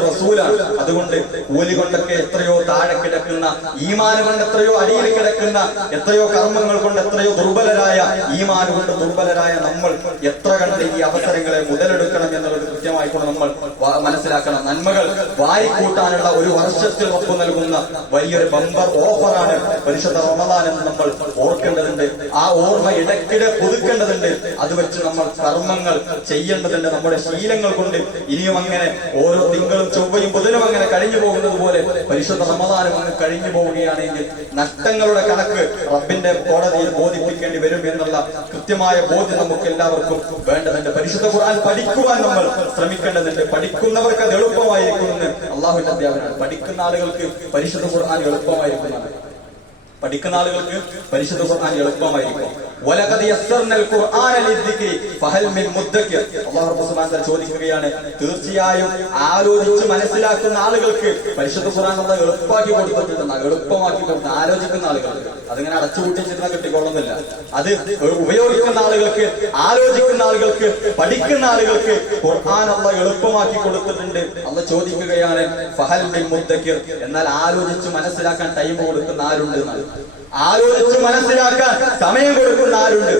റസൂലാണ്. അതുകൊണ്ട് കൂലി കൊണ്ടൊക്കെ എത്രയോ താഴെ കിടക്കുന്ന, ഈമാൻ കൊണ്ട് എത്രയോ അടിയിൽ കിടക്കുന്ന, എത്രയോ കർമ്മങ്ങൾ കൊണ്ട് എത്രയോ ദുർബലരായ, ഈമാൻ കൊണ്ട് ദുർബലരായ നമ്മൾ എത്ര കണ്ട് ഈ അവസരങ്ങളെ മുതലെടുക്കണം എന്നുള്ളത് കൃത്യമായിക്കൊണ്ട് നമ്മൾ മനസ്സിലാക്കണം. നന്മകൾ വാരിക്കൂട്ടാനുള്ള ഒരു വർഷത്തിൽ ഒപ്പ് നൽകുന്ന വലിയൊരു ബമ്പർ ഓഫറാണ് പരിശുദ്ധ റമദാൻ എന്ന് നമ്മൾ ഓർക്കേണ്ടതുണ്ട്. ആ ഓർമ്മ ഇടയ്ക്കിടെ പുതുക്കേണ്ടതുണ്ട്. അത് വെച്ച് നമ്മൾ കർമ്മങ്ങൾ ചെയ്യേണ്ടതുണ്ട്. നമ്മുടെ ശീലങ്ങൾ കൊണ്ട് ഇനിയും അങ്ങനെ ഓരോ തിങ്കളും ചൊവ്വയും ബുധനും അങ്ങനെ കഴിഞ്ഞു പോകുന്നത് പോലെ പരിശുദ്ധ റമദാനും അങ്ങ് കഴിഞ്ഞു പോവുകയാണെങ്കിൽ നഷ്ടങ്ങളുടെ കണക്ക് റബ്ബിന്റെ കോടതിയിൽ ബോധിപ്പിക്കേണ്ടി വരും എന്നുള്ള കൃത്യമായ ബോധ്യം നമുക്ക് എല്ലാവർക്കും വേണ്ടതുണ്ട്. പരിശുദ്ധ ഖുർആൻ പഠിക്കുവാൻ നമ്മൾ ശ്രമിക്കേണ്ടതുണ്ട്. പഠിക്കുന്നവർക്ക് അത് എളുപ്പമായിരിക്കുമെന്ന് അള്ളാഹുവിന്റെ അധ്യാപനമാണ്. പഠിക്കുന്ന ആളുകൾക്ക് പരിശുദ്ധ ഖുർആൻ എളുപ്പമായിരിക്കുന്നതാണ്. പഠിക്കുന്ന ആളുകൾക്ക് പരിശുദ്ധ ഖുർആൻ എളുപ്പമായിരിക്കും. വലഖദ് യസ്സർനൽ ഖുർആന ലിദ്ദിക്രി ഫഹൽ മിൻ മുദ്ദക്കിർ. അല്ലാഹു സുബ്ഹാനഹു വ തആല ചോദിക്കുകയാണ്, തീർച്ചയായും ആലോചിച്ച് മനസ്സിലാക്കുന്ന ആളുകൾക്ക് പരിശുദ്ധ ഖുർആൻ നമ്മൾ എളുപ്പമാക്കി കൊടുത്തിട്ടുണ്ട്. എളുപ്പമാക്കി കൊടുത്ത് ആലോചിക്കുന്ന ആളുകൾക്ക് അതിങ്ങനെ അടച്ചുപൂട്ടിച്ചിരുന്ന കിട്ടിക്കൊള്ളുന്നില്ല. അത് ഉപയോഗിക്കുന്ന ആളുകൾക്ക്, ആലോചിക്കുന്ന ആളുകൾക്ക്, പഠിക്കുന്ന ആളുകൾക്ക് ഖുർആൻ അല്ലാഹു എളുപ്പമാക്കി കൊടുത്തിട്ടുണ്ട്. അല്ലാഹു ചോദിക്കുകയാണ് ഫഹൽ മിൻ മുദ്ദക്കിർ, എന്നാൽ ആലോചിച്ച് മനസ്സിലാക്കാൻ ടൈം കൊടുക്കുന്ന ആരുണ്ട് എന്നാണ്. ആലോചിച്ച് മനസ്സിലാക്കാൻ സമയം കൊടുക്കുന്ന ആരുണ്ട്?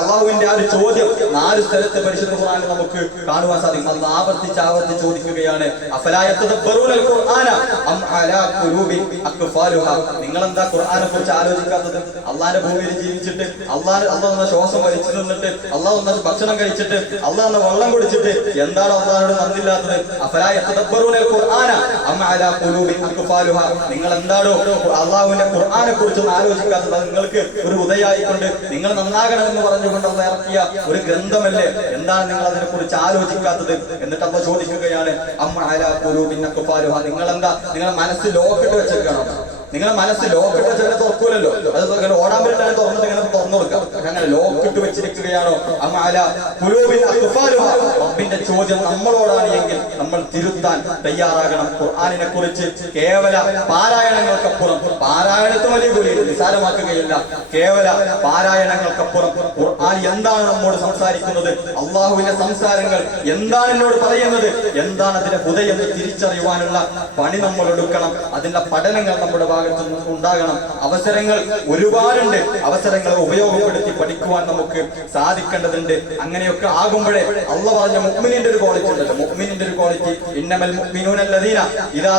അള്ളാഹുവിന്റെ ആ ഒരു ചോദ്യം 4 സ്ഥലത്ത് പരിശുദ്ധ ഖുർആനിൽ നമുക്ക് കാണുവാൻ സാധിക്കും. അത് ആവർത്തിച്ച് ചോദിക്കുകയാണ്, അഫലാ യതദബ്ബറൂനൽ ഖുർആന അം അലാ ഖുലൂബിൻ അഖ്ഫാലുഹാ. നിങ്ങൾ എന്താ ഖുർആനെ കുറിച്ച് ആലോചിക്കാത്തത്? അള്ളാന്റെ ഭൂമിയിൽ ജീവിച്ചിട്ട്, അള്ളാഹ് ശ്വാസം വലിച്ചു നിന്നിട്ട്, അള്ളാഹ് ഭക്ഷണം കഴിച്ചിട്ട്, അള്ളാഹ് വെള്ളം കുടിച്ചിട്ട് എന്താണ് അള്ളാഹോട് നന്ദില്ലാത്തത്? അഫലാ യതദബ്ബറൂനൽ ഖുർആന അം അലാ ഖുലൂബിൻ അഖ്ഫാലുഹാ. നിങ്ങൾ എന്താണോ അള്ളാഹുവിന്റെ ഖുർആനെ കുറിച്ചൊന്നും ആലോചിക്കാത്തത്? നിങ്ങൾക്ക് ഒരു ഉദയായിക്കൊണ്ട് നിങ്ങൾ നന്നാകണമെന്ന് പറഞ്ഞുകൊണ്ട് അള്ളാഹ് ഇറക്കിയ ഒരു ഗ്രന്ഥമല്ലേ, എന്താണ് നിങ്ങൾ അതിനെ കുറിച്ച് ആലോചിക്കാത്തത്? എന്നിട്ട് അള്ളാഹ് ചോദിക്കുകയാണ് അമ്മ അലാ ഖുലൂബിൻ അഖ്ഫാലുഹാ. നിങ്ങളെന്താ നിങ്ങളെ മനസ്സിൽ ലോക്കിട്ട് വെച്ചേക്കാണോ? നിങ്ങളെ മനസ്സിൽ ലോക്കിട്ട് വെച്ചാൽ തുറക്കൂലല്ലോ. അത് ഓടാൻ പറ്റാൻ തുറന്നിട്ട് ഇങ്ങനെ തുറന്നു കൊടുക്കാം. അങ്ങനെ ലോക്കിട്ട് വെച്ചിരിക്കുകയാണോ? അമ്മ അലാ ഖുലൂബിൻ അഖ്ഫാലുഹാ. റബ്ബിന്റെ ചോദ്യം നമ്മളോടാണ് എങ്കിൽ നമ്മൾ തിരുത്താൻ തയ്യാറാകണം. ഖുർആനിനെ കുറിച്ച് കേവല പാരായണങ്ങൾക്കപ്പുറം, പാരായണത്തിന് വലിയ കൂലി നിസാരമാക്കുകയില്ല, കേവല പാരായണങ്ങൾക്കപ്പുറം ഖുർആൻ എന്താണ് നമ്മോട് സംസാരിക്കുന്നത്, അള്ളാഹുവിന്റെ സംസാരങ്ങൾ എന്താണ് എന്നോട് പറയുന്നത്, എന്താണ് അതിന്റെ ഹുദയെന്ന് തിരിച്ചറിയുവാനുള്ള പണി നമ്മൾ എടുക്കണം. അതിന്റെ പഠനങ്ങൾ നമ്മുടെ ഭാഗത്ത് നിന്ന് ഉണ്ടാകണം. അവസരങ്ങൾ ഒരുപാടുണ്ട്. അവസരങ്ങളെ ഉപയോഗപ്പെടുത്തി പഠിക്കുവാൻ നമുക്ക് സാധിക്കേണ്ടതുണ്ട്. അങ്ങനെയൊക്കെ ആകുമ്പോഴേ അള്ളാഹ് പറഞ്ഞ മുഅ്മിനിന്റെ ഒരു ക്വാളിറ്റി ഉണ്ടല്ലോ. മുഅ്മിനിന്റെ ഒരു ക്വാളിറ്റി, ഇന്നമൽ മുഅ്മിനൂന അല്ലദീന ഇദാ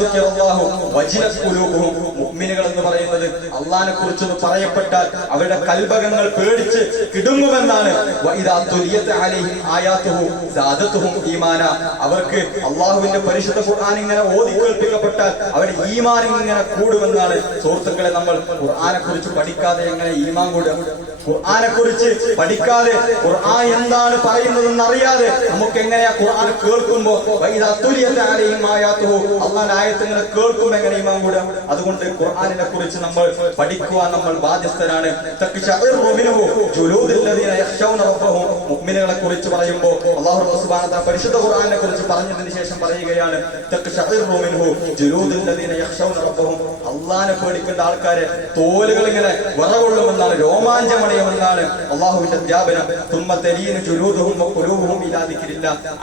ദുക്കിറല്ലാഹു വജിലത് ഖുലൂബുഹും. മുഅ്മിനുകൾ എന്ന് പറയുന്നത് അള്ളാഹിനെ കുറിച്ച് പറയപ്പെട്ടാൽ അവരുടെ കൽബകങ്ങൾ പേടിച്ച് കിടുങ്ങുമെന്നാണ്. വഇദാ തുലിയത് അലൈഹിം ആയാതുഹു സാദതുഹും ഈമാന. അവർക്ക് അള്ളാഹുവിന്റെ പരിശുദ്ധ ഖുർആൻ ഇങ്ങനെ ഓതി കേൾപ്പിക്കപ്പെട്ടാൽ അവരുടെ ഈമാൻ ഇങ്ങനെ കൂടുമെന്നാണ്. സുഹൃത്തുക്കളെ, നമ്മൾ ഖുർആനെ കുറിച്ച് പഠിക്കാതെ എങ്ങനെ ഈമാൻ കൂടുക? ഖുർആനെ കുറിച്ച് പഠിക്കാതെ, ഖുർആൻ എന്താണ് പറയുന്നതെന്ന് അറിയാതെ നമുക്ക് എങ്ങനെയാ ഖുർആൻ കേൾക്കുമ്പോ അള്ളാഹുവിന്റെ ആയത്ത് ഇങ്ങനെ കേൾക്കുമ്പോ എങ്ങനെ ഈമാൻ കൂടുക? അതുകൊണ്ട് ഖുർആനിനെ കുറിച്ച് നമ്മൾ പഠിക്കുവാൻ നമ്മൾ ബാധ്യസ്ഥരാണ്. മുഅ്മിനുകളെ കുറിച്ച് പറയുമ്പോൾ അല്ലാഹു സുബ്ഹാനഹു വ തആല പരിശുദ്ധ ഖുർആനിനെ കുറിച്ച് പറഞ്ഞതിന് ശേഷം പറയുകയാണ്, അള്ളാഹിനെ പേടിക്കേണ്ട ആൾക്കാരെ തോലുകൾ ഇങ്ങനെ വിറകൊള്ളുമെന്നാണ്, രോമാഞ്ചമണിയുമെന്നാണ് അള്ളാഹുവിന്റെ അധ്യാപനം.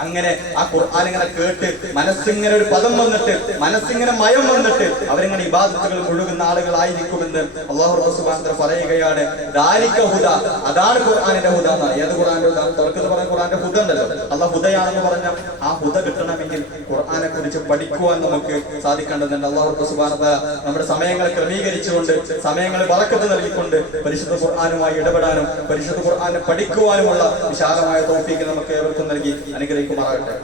അങ്ങനെ ആ ഖുർആൻ ഇങ്ങനെ കേട്ട് മനസ്സിങ്ങനെ ഒരു പദം വന്നിട്ട്, മനസ്സിങ്ങനെ മയം വന്നിട്ട് അവരിങ്ങനെ ഇബാദത്തുകൾ മുഴുകുന്ന ആളുകളായിരിക്കുമെന്ന് അള്ളാഹു സുബ്ഹാനഹു വ തആല പറയുകയാണ്. ദാലിക ഹുദ, അതാണ് ഖുർആനിന്റെ ഹുദ. ഏത് ഖുർആന്റെ ഹുദ? തുറക്കത്ത് പറഞ്ഞ ഖുർആന്റെ ഹുദ ഉണ്ടല്ലോ. അള്ളാഹ് ഹുദയാണെന്ന് പറഞ്ഞ ആ ഹുദ കിട്ടണമെങ്കിൽ ഖുർആനെ കുറിച്ച് പഠിക്കുവാൻ നമുക്ക് സാധിക്കേണ്ടതുണ്ട്. അള്ളാഹു സുബ്ഹാനഹു വ തആല നമ്മുടെ സമയങ്ങൾ ക്രമീകരിച്ചുകൊണ്ട്, സമയങ്ങൾ ബറക്കത്ത് നൽകിക്കൊണ്ട് പരിശുദ്ധ ഖുർആനുമായി ഇടപെടാനും പരിശുദ്ധ ഖുർആനെ പഠിക്കുവാനുമുള്ള വിശാലമായ തൗഫീഖ് നമുക്ക് ഏവർക്കും നൽകി അനുഗ്രഹിക്കുമാറാകട്ടെ.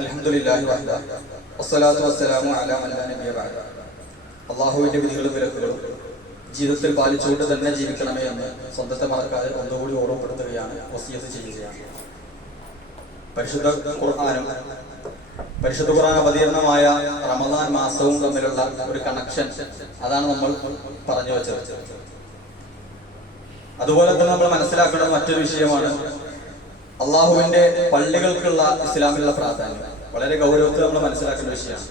അൽഹംദുലില്ലാഹി വഹദഹു വസ്സലാത്തു വസ്സലാമു അലാ മൻ ലാ നബിയ ബഅദ. അല്ലാഹുവിന്റെ വിധികളും വിലക്കുകളും ജീവിതത്തിൽ പാലിച്ചുകൊണ്ട് തന്നെ ജീവിക്കണമേ എന്ന് സ്വന്തത്തെ മറക്കാതെ ഒന്നുകൂടി ഓർമ്മപ്പെടുത്തുകയാണ്, വസിയത്ത് ചെയ്യുകയാണ്. പരിശുദ്ധ ഖുർആനും പരിശുദ്ധ ഖുർആൻ അവതീർണമായ റമദാൻ മാസവും തമ്മിലുള്ള ഒരു കണക്ഷൻ, അതാണ് നമ്മൾ പറഞ്ഞു വെച്ചത്. അതുപോലെ തന്നെ നമ്മൾ മനസ്സിലാക്കേണ്ട മറ്റൊരു വിഷയമാണ് അള്ളാഹുവിന്റെ പള്ളികൾക്കുള്ള ഇസ്ലാമിലുള്ള പ്രാധാന്യം. വളരെ ഗൗരവത്തിൽ നമ്മൾ മനസ്സിലാക്കേണ്ട വിഷയമാണ്.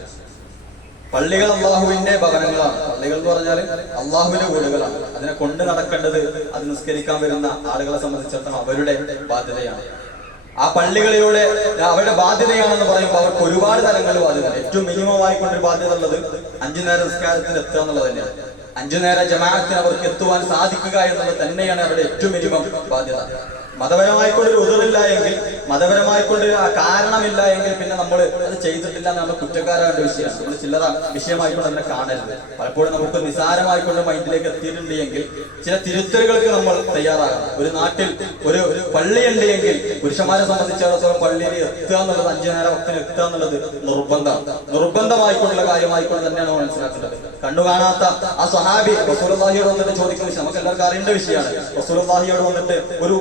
പള്ളികൾ അള്ളാഹുവിന്റെ ഭവനങ്ങളാണ്. പള്ളികൾ എന്ന് പറഞ്ഞാൽ അള്ളാഹുവിന്റെ വീടുകളാണ്. അതിനെ കൊണ്ട് നടക്കേണ്ടത്, അത് നിസ്കരിക്കാൻ വരുന്ന ആളുകളെ സംബന്ധിച്ചിടത്തോളം അവരുടെ ബാധ്യതയാണ്. ആ പള്ളികളിലൂടെ അവരുടെ ബാധ്യതയാണെന്ന് പറയുമ്പോൾ അവർക്ക് ഒരുപാട് തലങ്ങളിൽ ബാധ്യതയാണ്. ഏറ്റവും മിനിമം ആയിക്കൊണ്ടൊരു ബാധ്യത ഉള്ളത് 5 നേര നിസ്കാരത്തിന് എത്തുക എന്നുള്ളത് തന്നെയാണ്. 5 നേര ജമാഅത്തിന് അവർക്ക് എത്തുവാൻ സാധിക്കുക എന്നുള്ളത് തന്നെയാണ് അവരുടെ ഏറ്റവും മിനിമം ബാധ്യത. മതപരമായിക്കൊണ്ടൊരു ഉദറില്ല എങ്കിൽ, മതപരമായിക്കൊണ്ട് കാരണമില്ല എങ്കിൽ പിന്നെ നമ്മൾ അത് ചെയ്തിട്ടില്ല എന്നുള്ള കുറ്റക്കാരായ വിഷയമാണ്. നമ്മൾ ചില്ലറ വിഷയമായിക്കൊണ്ട് അതിനെ കാണരുത്. പലപ്പോഴും നമുക്ക് നിസാരമായിക്കൊണ്ട് മൈൻഡിലേക്ക് എത്തിയിട്ടുണ്ട് എങ്കിൽ ചില തിരുത്തലുകൾക്ക് നമ്മൾ തയ്യാറാകണം. ഒരു നാട്ടിൽ ഒരു പള്ളിയുണ്ട് എങ്കിൽ പുരുഷന്മാരെ സംബന്ധിച്ചിടത്തോളം പള്ളിയിൽ എത്തുക എന്നുള്ളത് 5 നേരം വക്തിന് എത്തുക എന്നുള്ളത് നിർബന്ധമായിക്കൊണ്ടുള്ള കാര്യമായിക്കൊണ്ട് തന്നെയാണ് മനസ്സിലാക്കേണ്ടത്. കണ്ണു കാണാത്ത ആ സ്വഹാബി റസൂലുള്ളാഹിയോട് വന്നിട്ട് ചോദിക്കുന്ന വിഷയം നമുക്ക് എല്ലാവർക്കും അറിയേണ്ട വിഷയമാണ്. റസൂലുള്ളാഹിയോട് വന്നിട്ട് ഒരു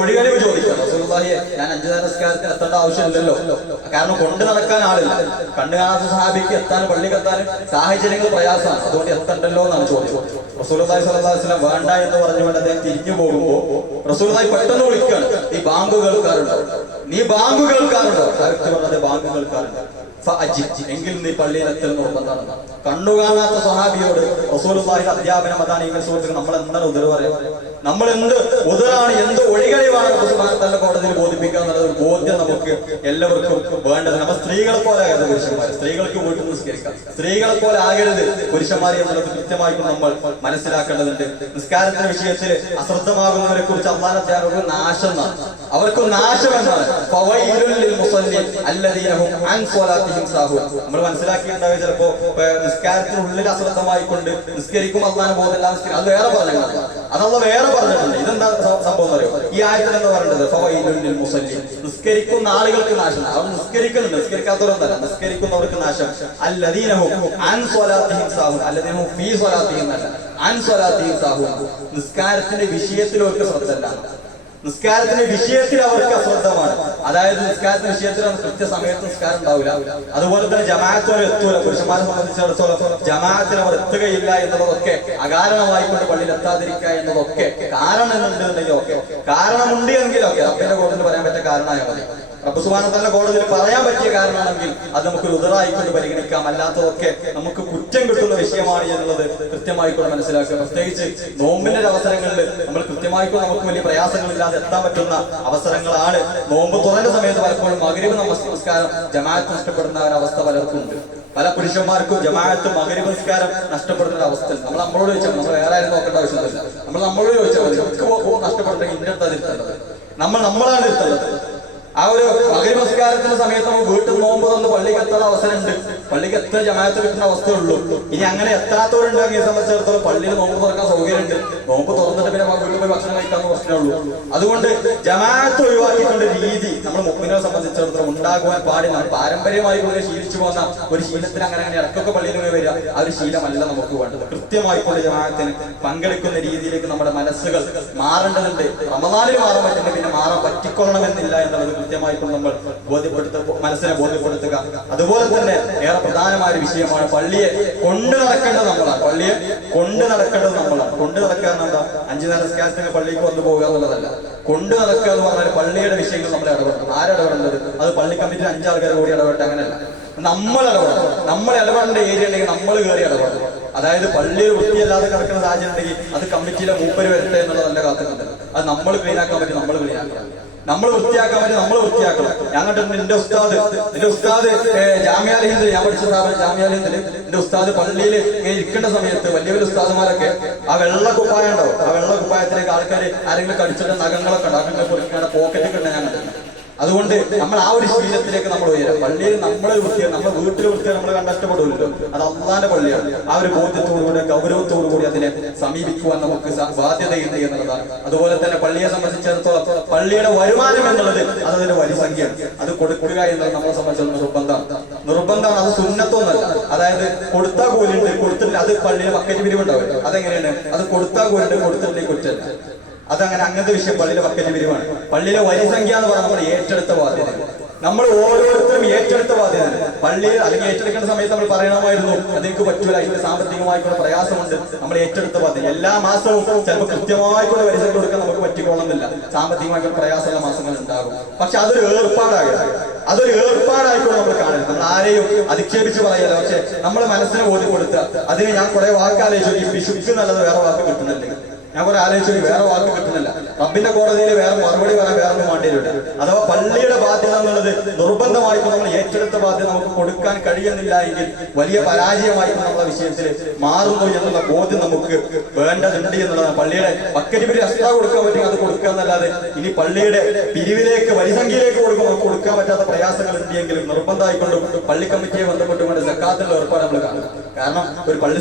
ഒഴികഴിവ് ചോദിക്കുക. റസൂലുള്ളാഹിയെ, ഞാൻ 5 നേരം നിസ്കാരത്തിന് എത്തേണ്ട ആവശ്യമില്ലല്ലോ, കാരണം കൊണ്ട് നടക്കാൻ ആളില്ല. കണ്ണു കാണാത്ത സ്വഹാബിക്ക് എത്താനും പള്ളിക്ക് എത്താനും സാഹചര്യങ്ങൾ പ്രയാസമാണ്, അതുകൊണ്ട് എത്തണ്ടല്ലോ എന്നാണ് ചോദിച്ചത്. റസൂലുള്ളാഹി സ്വല്ലല്ലാഹു അലൈഹി വസല്ലം വേണ്ട എന്ന് പറഞ്ഞുകൊണ്ട് അദ്ദേഹം തിരിഞ്ഞു പോകുമ്പോൾ റസൂലുള്ളാഹി പെട്ടെന്ന് വിളിക്കുകയാണ്, ഈ ബാങ്ക് കേൾക്കാറുണ്ടോ? നീ ബാങ്ക് കേൾക്കാറുണ്ടോ? ആ വ്യക്തി പറഞ്ഞത് ബാങ്ക് കേൾക്കാറുണ്ട്. എങ്കിൽ നീ പള്ളിയിലെത്തൽ നിർബന്ധമാണ്. കണ്ണു കാണാത്ത സ്വഹാബിയോട് റസൂലുള്ളാഹിയുടെ അധ്യാപനം അതാണ്. ഇങ്ങനെ സുഹൃത്തുക്കൾ നമ്മൾ എന്താണ് ഉദർ പറയാം? നമ്മൾ എന്ത് ഉദറാണ്, എന്ത് ഒഴികഴിവാണ് സുബ്ഹാനഹു കോടതിയിൽ ബോധിപ്പിക്കുക എന്നുള്ള ഒരു ബോധ്യം നമുക്ക് എല്ലാവർക്കും വേണ്ടത്. നമ്മൾ സ്ത്രീകളെ പോലെ ആകരുത് പുരുഷന്മാർ. സ്ത്രീകൾക്ക് വീട്ടിൽ നിസ്കരിക്കാം, സ്ത്രീകളെ പോലെ ആകരുത് പുരുഷന്മാർ എന്നുള്ളത് കൃത്യമായിട്ട് നമ്മൾ മനസ്സിലാക്കേണ്ടതുണ്ട്. നിസ്കാരത്തിന്റെ വിഷയത്തിൽ അശ്രദ്ധമാകുന്നവരെ കുറിച്ച് അല്ലാഹുവിന്റെ അവർക്ക് നാശം എന്നാണ്, അവർക്ക് നാശം എന്നാണ്. നമ്മൾ മനസ്സിലാക്കിയിട്ടുണ്ടാവുക ചിലപ്പോ നിസ്കാരത്തിനുള്ളിൽ അശ്രദ്ധമായിക്കൊണ്ട് നിസ്കരിക്കും അള്ളാഹ് ബോധമില്ല, അത് വേറെ പറഞ്ഞു, അതല്ല വേറെ പറഞ്ഞിട്ടുണ്ട്. ഇതെന്താ സംഭവം അറിയോ? ഈ ആയത്തിൽ എന്താ പറയുന്നത്? ഫവൈലുൽ മുസല്ലീൻ, നിസ്കരിക്കുന്ന ആളുകൾക്ക് നാശം. അവർ നിസ്കരിക്കുന്നുണ്ട്, നിസ്കരിക്കാത്തവരൊന്നല്ല, നിസ്കരിക്കുന്നവർക്ക് നാശം. അല്ലദീനഹും അൻ സ്വലാത്തിഹിം സാഹൂൻ, അല്ലദീനഹും ഫീ സ്വലാത്തിഹിം അല്ല, അൻ സ്വലാത്തിഹിം സാഹൂൻ. നിസ്കാരത്തിന്റെ വിഷയത്തിൽ അവർക്ക് ശ്രദ്ധയില്ല, നിസ്കാരത്തിന്റെ വിഷയത്തിൽ അവർക്ക് അശ്രദ്ധമാണ്. അതായത് നിസ്കാരത്തിന്റെ വിഷയത്തിൽ കൃത്യസമയത്ത് നിസ്കാരം ഉണ്ടാവില്ല. അതുപോലെ തന്നെ ജമാഅത്തോടെ എത്തൂല. പുരുഷന്മാരെ സംബന്ധിച്ചിടത്തോളം ജമാഅത്തിന് അവർ എത്തുകയില്ല എന്നതൊക്കെ അകാരണമായിക്കൊണ്ട് പള്ളിയിൽ എത്താതിരിക്കുക എന്നതൊക്കെ കാരണം എന്നുണ്ടെന്നുണ്ടെങ്കിൽ ഓക്കെ, കാരണമുണ്ട് എങ്കിലൊക്കെ റബ്ബിന്റെ കോടതിയിൽ പറയാൻ പറ്റിയ കാരണമായ മതി. റബ്ബ് സുബ്ഹാനഹു വതആല കോടതിയിൽ പറയാൻ പറ്റിയ കാരണമാണെങ്കിൽ അത് നമുക്ക് ഉദറായിക്കൊണ്ട് പരിഗണിക്കാം. അല്ലാത്തതൊക്കെ നമുക്ക് കുറ്റം കിട്ടുന്ന വിഷയമാണ് എന്നുള്ളത് കൃത്യമായിക്കൊണ്ട് മനസ്സിലാക്കുക. പ്രത്യേകിച്ച് നോമ്പിന്റെ അവസരങ്ങളിൽ നമ്മൾ കൃത്യമായിക്കൊണ്ട് നമുക്ക് വലിയ പ്രയാസങ്ങളില്ലാതെ എത്താൻ പറ്റുന്ന അവസരങ്ങളാണ്. നോമ്പ് തുറന്ന സമയത്ത് പലപ്പോഴും മഗ്‌രിബ് നമസ്കാരം ജമാഅത്ത് നഷ്ടപ്പെടുന്ന ഒരു അവസ്ഥ പലർക്കും ഉണ്ട്. പല പുരുഷന്മാർക്കും ജമാഅത്ത് മഗ്‌രിബ് നമസ്കാരം നഷ്ടപ്പെടുന്ന ഒരു അവസ്ഥ. നമ്മൾ നമ്മളോട് ചോദിച്ചാൽ നമ്മൾ വേറെ ആരും നോക്കേണ്ട ആവശ്യമില്ല. നമ്മളോട് ചോദിച്ചാൽ മതി, നഷ്ടപ്പെടുന്നെങ്കിൽ ഇന്റെ അടുത്താണ് ഇരുത്തേണ്ടത്, നമ്മളാണ് ഇരുത്തേണ്ടത്. ആ ഒരു മഗ്‌രിബ് നമസ്കാരത്തിന്റെ സമയത്ത് നമ്മൾ വീട്ടിൽ നോമ്പ് തന്ന് പള്ളിക്ക് എത്താൻ അവസരമുണ്ട്, പള്ളിക്ക് എത്താൻ ജമാഅത്ത് കിട്ടുന്ന അവസ്ഥയുള്ളൂ. ഇനി അങ്ങനെ എത്താത്തവരുണ്ടെങ്കിൽ സംബന്ധിച്ചിടത്തോളം പള്ളിയിൽ നോമ്പ് തുറക്കാൻ സൗകര്യമുണ്ട്, നോമ്പ് തുറന്നിട്ട് പിന്നെ വീട്ടിൽ പോയി ഭക്ഷണം കഴിക്കാന്ന് പ്രശ്നമേ ഉള്ളൂ. അതുകൊണ്ട് ജമാഅത്ത് ഒഴിവാക്കിക്കൊണ്ട് രീതി നമ്മൾ മുഅ്മിനെ സംബന്ധിച്ചിടത്തോളം ഉണ്ടാകുവാൻ പാടില്ല. പാരമ്പര്യമായി കൊണ്ട് ശീലിച്ചു പോകുന്ന ഒരു ശീലത്തിന് അങ്ങനെ ഇടക്കൊക്കെ പള്ളിയിൽ വരിക, ആ ഒരു ശീലമല്ല നമുക്ക് വേണ്ടത്. കൃത്യമായിക്കൊണ്ട് ജമാഅത്തിന് പങ്കെടുക്കുന്ന രീതിയിലേക്ക് നമ്മുടെ മനസ്സുകൾ മാറേണ്ടതുണ്ട്. റമദാനിൽ മാറാൻ പറ്റുന്നത് പിന്നെ മാറാൻ പറ്റിക്കൊള്ളണമെന്നില്ല എന്നുള്ളത് കൃത്യമായിക്കൊണ്ട് നമ്മൾ മനസ്സിനെ ബോധ്യപ്പെടുത്തുക. അതുപോലെ തന്നെ ഏറെ പ്രധാനമായ ഒരു വിഷയമാണ് പള്ളിയെ കൊണ്ടു നടക്കേണ്ടത് നമ്മളാണ്. പള്ളിയെ കൊണ്ടു നടക്കേണ്ടത് നമ്മളാണ്. കൊണ്ടു നടക്കുക എന്താ? 5 നേരം നിസ്കാരത്തിന് പള്ളിക്ക് വന്നു പോകുക എന്നുള്ളതല്ല. കൊണ്ടു നടക്കുക എന്ന് പറഞ്ഞാൽ പള്ളിയുടെ വിഷയങ്ങൾ നമ്മൾ ഇടപെടണം. ആരിടപെടേണ്ടത്? അത് പള്ളി കമ്മിറ്റി 5 ആൾക്കാർ കൂടി ഇടപെട്ട് അങ്ങനെയല്ല, നമ്മൾ ഇടപെടണം. നമ്മൾ ഇടപെടേണ്ട ഏരിയ ഉണ്ടെങ്കിൽ നമ്മൾ കയറി ഇടപെടണം. അതായത് പള്ളിയിൽ വൃത്തിയല്ലാതെ കിടക്കുന്ന സാഹചര്യം ഉണ്ടെങ്കിൽ അത് കമ്മിറ്റിയിലെ മൂപ്പര് വരട്ടെ എന്നുള്ളതല്ല കാത്തുന്നത്. അത് നമ്മൾ ക്ലീനാക്കാൻ പറ്റും, നമ്മൾ ക്ലീനാക്കണം. നമ്മൾ വൃത്തിയാക്കാൻ പറ്റും, നമ്മൾ വൃത്തിയാക്കണം. ഞാൻ കണ്ടിട്ടുണ്ട് എന്റെ ഉസ്താദ് ജാമിഅ ഹിന്ദ്, ഞാൻ പഠിച്ച സ്ഥാപനം ജാമിഅ ഹിന്ദില് എന്റെ ഉസ്താദ് പള്ളിയിൽ ഇങ്ങനെ ഇരിക്കേണ്ട സമയത്ത് വലിയ വലിയ ഉസ്താദുമാരൊക്കെ ആ വെള്ള കുപ്പായം ഉണ്ടാവും, ആ വെള്ള കുപ്പായത്തിലേക്ക് ആൾക്കാർ ആരെങ്കിലും കടിച്ചിട്ട് നഖങ്ങളൊക്കെ ഉണ്ടാക്കുന്ന പൊറിക്കാണ് പോക്കറ്റൊക്കെ ഉണ്ട് ഞാൻ കണ്ടിട്ടുണ്ട്. അതുകൊണ്ട് നമ്മൾ ആ ഒരു ശീലത്തിലേക്ക് നമ്മൾ ഉയരാം. പള്ളിയിൽ നമ്മൾ വൃത്തിയാണ്, നമ്മുടെ വീട്ടിൽ വൃത്തിയാണ് നമ്മൾ കണ്ടഷ്ടപ്പെടുമല്ലോ. അത് അള്ളാന്റെ പള്ളിയാണ്. ആ ഒരു ബോധ്യത്തോടുകൂടി ഗൗരവത്തോടു കൂടി അതിനെ സമീപിക്കുവാൻ നമുക്ക് ബാധ്യതയുണ്ട് എന്നുള്ളതാണ്. അതുപോലെ തന്നെ പള്ളിയെ സംബന്ധിച്ചിടത്തോളം പള്ളിയുടെ വരുമാനം എന്നുള്ളത് അതിന്റെ വരിസംഖ്യയാണ്. അത് കൊടുക്കുക എന്നുള്ളത് നമ്മളെ സംബന്ധിച്ചിടത്തോളം നിർബന്ധമാണ്. അത് സുന്നത്തൊന്നല്ല. അതായത് കൊടുത്താ കൂലുണ്ട്, കൊടുത്തിട്ടില്ല അത് പള്ളിയുടെ ബക്കറ്റ് പിരിവുണ്ടാവില്ല. അതെങ്ങനെയാണ്? അത് കൊടുത്താ കൂലുണ്ട്, കൊടുത്തിട്ടില്ലെങ്കിൽ കുറ്റല്ല. അതങ്ങനെ അങ്ങനത്തെ വിഷയം പള്ളിയിലെ ബക്കറ്റ് പിരിവാണ്. പള്ളിയിലെ വരിസംഖ്യ എന്ന് പറഞ്ഞാൽ നമ്മൾ ഏറ്റെടുത്ത ബാധ്യത, നമ്മൾ ഓരോരുത്തരും ഏറ്റെടുത്ത ബാധ്യത. പള്ളിയിൽ അല്ലെങ്കിൽ ഏറ്റെടുക്കേണ്ട സമയത്ത് നമ്മൾ പറയണമായിരുന്നു അതെനിക്ക് പറ്റൂല, ഇതിന് സാമ്പത്തികമായിട്ടുള്ള പ്രയാസമുണ്ട്, നമ്മൾ ഏറ്റെടുത്ത ബാധ്യത. എല്ലാ മാസവും ചിലപ്പോൾ കൃത്യമായിട്ടുള്ള വരിസംഖ്യ കൊടുക്കാൻ നമുക്ക് പറ്റിക്കൊള്ളുന്നില്ല, സാമ്പത്തികമായിട്ടുള്ള പ്രയാസമുള്ള മാസങ്ങൾ ഉണ്ടാകും. പക്ഷെ അതൊരു ഏർപ്പാടായിക്കൊണ്ട് നമ്മൾ കാണരുത്. നമ്മൾ ആരെയും അധിക്ഷേപിച്ച് പറയല്ല, പക്ഷെ നമ്മൾ മനസ്സിനെ ബോധ്യപ്പെടുത്തുക. അതിന് ഞാൻ കുറെ വാക്കാലോചിച്ചു, ഈ പിശുക്ക് നല്ലത് വേറെ വാക്ക് കിട്ടുന്നില്ലെങ്കിൽ ഞാൻ കുറെ ആലോചിച്ചു, വേറെ വാക്ക് കിട്ടുന്നില്ല. റബ്ബിന്റെ കോടതിയിൽ വേറെ മറുപടി പറയാൻ വേറെ വേണ്ടിയില്ല. അഥവാ പള്ളിയുടെ ബാധ്യത എന്നുള്ളത് നിർബന്ധമായിട്ട് നമ്മൾ ഏറ്റെടുത്ത ബാധ്യത നമുക്ക് കൊടുക്കാൻ കഴിയുന്നില്ല എങ്കിൽ വലിയ പരാജയമായിട്ട് നമ്മളെ വിഷയത്തിൽ മാറുന്നു എന്നുള്ള ബോധ്യം നമുക്ക് വേണ്ടതുണ്ട് എന്നുള്ളതാണ്. പള്ളിയുടെ ബക്കറ്റ് പിരി എക്സ്ട്രാ കൊടുക്കാൻ പറ്റും, അത് കൊടുക്കുക എന്നല്ലാതെ ഇനി പള്ളിയുടെ പിരിവിലേക്ക് വരിസംഖ്യയിലേക്ക് കൊടുക്കാൻ പറ്റാത്ത പ്രയാസങ്ങൾ ഉണ്ടെങ്കിലും നിർബന്ധമായിക്കൊണ്ടും പള്ളി കമ്മിറ്റിയെ ബന്ധപ്പെട്ടുകൊണ്ട് സക്കാത്തിന്റെ ഏർപ്പാട് നമ്മൾ കാണും. കാരണം ഒരു പള്ളി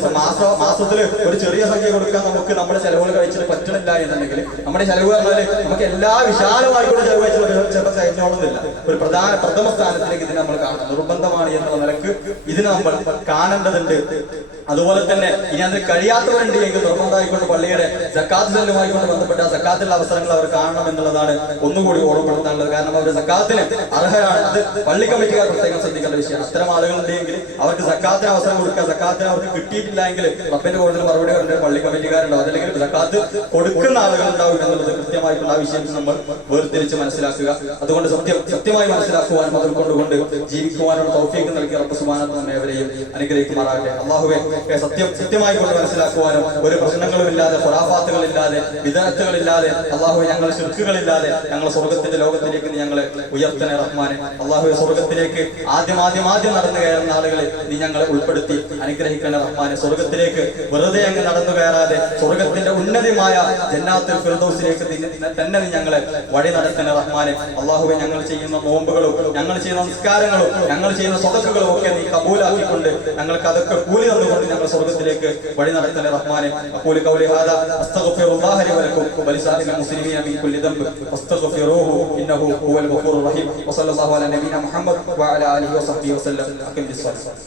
മാസത്തിൽ ഒരു ചെറിയ സംഖ്യ കൊടുക്കാൻ നമുക്ക് നമ്മുടെ ചെലവുകൾ കഴിച്ചിട്ട് പറ്റണില്ല എന്നുണ്ടെങ്കിൽ നമ്മുടെ ചെലവ് പറഞ്ഞാൽ നമുക്ക് എല്ലാ വിശാലമായിക്കൊണ്ട് ചെലവ് കഴിച്ചിട്ട് ചിലപ്പോൾ കഴിഞ്ഞോളുന്നില്ല. ഒരു പ്രഥമ സ്ഥാനത്തിലേക്ക് ഇതിനെ നമ്മൾ കാണണം, നിർബന്ധമാണ് എന്നുള്ള നിലക്ക് ഇതിനെ നമ്മൾ കാണേണ്ടതുണ്ട്. അതുപോലെ തന്നെ ഇനി അതിന് കഴിയാത്തവരുണ്ട് എങ്കിൽ നിർബന്ധമായിക്കൊണ്ട് പള്ളിയുടെ സക്കാത്ത് ചെല്ലുമായിക്കൊണ്ട് ബന്ധപ്പെട്ട സക്കാത്തിലുള്ള അവസരങ്ങൾ അവർ കാണണം എന്നുള്ളതാണ് ഒന്നുകൂടി ഓർമ്മപ്പെടുത്താനുള്ളത്. കാരണം അവരുടെ സക്കാത്തിന് അർഹരാണ്. അത് പള്ളി കമ്മിറ്റിക്കാർ പ്രത്യേകം ശ്രദ്ധിക്കേണ്ട വിഷയമാണ്. അത്തരം ആളുകളുണ്ടെങ്കിൽ അവർക്ക് സക്കാത്തിന് അവസരം കൊടുക്കുക, സക്കാത്തിന് അവർക്ക് കിട്ടിയിട്ടില്ല എങ്കിൽ റബ്ബിന്റെ കൂടുതൽ മറുപടി പറഞ്ഞ പള്ളി കമ്മിറ്റിക്കാരുണ്ടാവും, അതല്ലെങ്കിൽ സക്കാത്ത് കൊടുക്കുന്ന ആളുകൾ ഉണ്ടാവും എന്നുള്ളത് കൃത്യമായിട്ടുള്ള ആ വിഷയത്തിൽ നമ്മൾ വേർതിരിച്ച് മനസ്സിലാക്കുക. അതുകൊണ്ട് സത്യമായി മനസ്സിലാക്കുവാനും അതിൽ കൊണ്ടുകൊണ്ട് ജീവിക്കുവാനുള്ള തൗഫീഖ് നൽകിയ റബ്ബ് സുബ്ഹാനഹു വ തആല അവരെയും അനുഗ്രഹിക്കുമാറാകട്ടെ. അല്ലാഹുവേ, സത്യമായി കൊണ്ട് മനസ്സിലാക്കുവാനും ഒരു പ്രശ്നങ്ങളുമില്ലാതെ, ഖുറാഫാത്തുകളില്ലാതെ, വിദഅത്തുകളില്ലാതെ, അല്ലാഹുവേ ഞങ്ങൾ ശിർക്കുകളില്ലാതെ ഞങ്ങൾ സ്വർഗ്ഗത്തിന്റെ ലോകത്തിലേക്ക് നീ ഞങ്ങളെ ഉയർത്തണേ റഹ്മാനെ. അല്ലാഹുവേ, സ്വർഗ്ഗത്തിലേക്ക് ആദ്യം നടന്നു കയറുന്ന ആളുകളെ നീ ഞങ്ങളെ ഉൾപ്പെടുത്തി അനുഗ്രഹിക്കണേ റഹ്മാനെ. സ്വർഗ്ഗത്തിലേക്ക് വെറുതെ അങ്ങ് നടന്നു കയറാതെ സ്വർഗ്ഗത്തിന്റെ ഉന്നതമായ ജന്നാത്തുൽ ഫിർദൗസിലേക്ക് തന്നെ നീ ഞങ്ങളെ വഴി നടത്തണേ റഹ്മാനെ. അല്ലാഹുവേ, ഞങ്ങൾ ചെയ്യുന്ന നോമ്പുകളും ഞങ്ങൾ ചെയ്യുന്ന നിസ്കാരങ്ങളും ഞങ്ങൾ ചെയ്യുന്ന സ്വതക്കുകളും ഒക്കെ നീ കബൂലാക്കിക്കൊണ്ട് ഞങ്ങൾക്ക് അതൊക്കെ കൂലി തന്നുകൊണ്ട് ഞങ്ങൾ സ്വർഗ്ഗത്തിലേക്ക് വഴി നടത്തണേ റഹ്മാനെ. അഖൂലു ഖൗലി ഹാദാ അസ്തഗ്ഫിറുല്ലാഹ ലി വലക്കും വലിസാഇരിൽ മുസ്ലിമീന മിൻ കുല്ലി ദംബ് ഫസ്തഗ്ഫിറൂഹു ഇന്നഹു ഹുവൽ ഗഫൂറുർ റഹീം. വസല്ലല്ലാഹു അലാ നബിയിനാ മുഹമ്മദ് വഅലാ ആലിഹി വസഹ്ബിഹി വസല്ലം. അഖിം ബിസ്സലാത്ത്.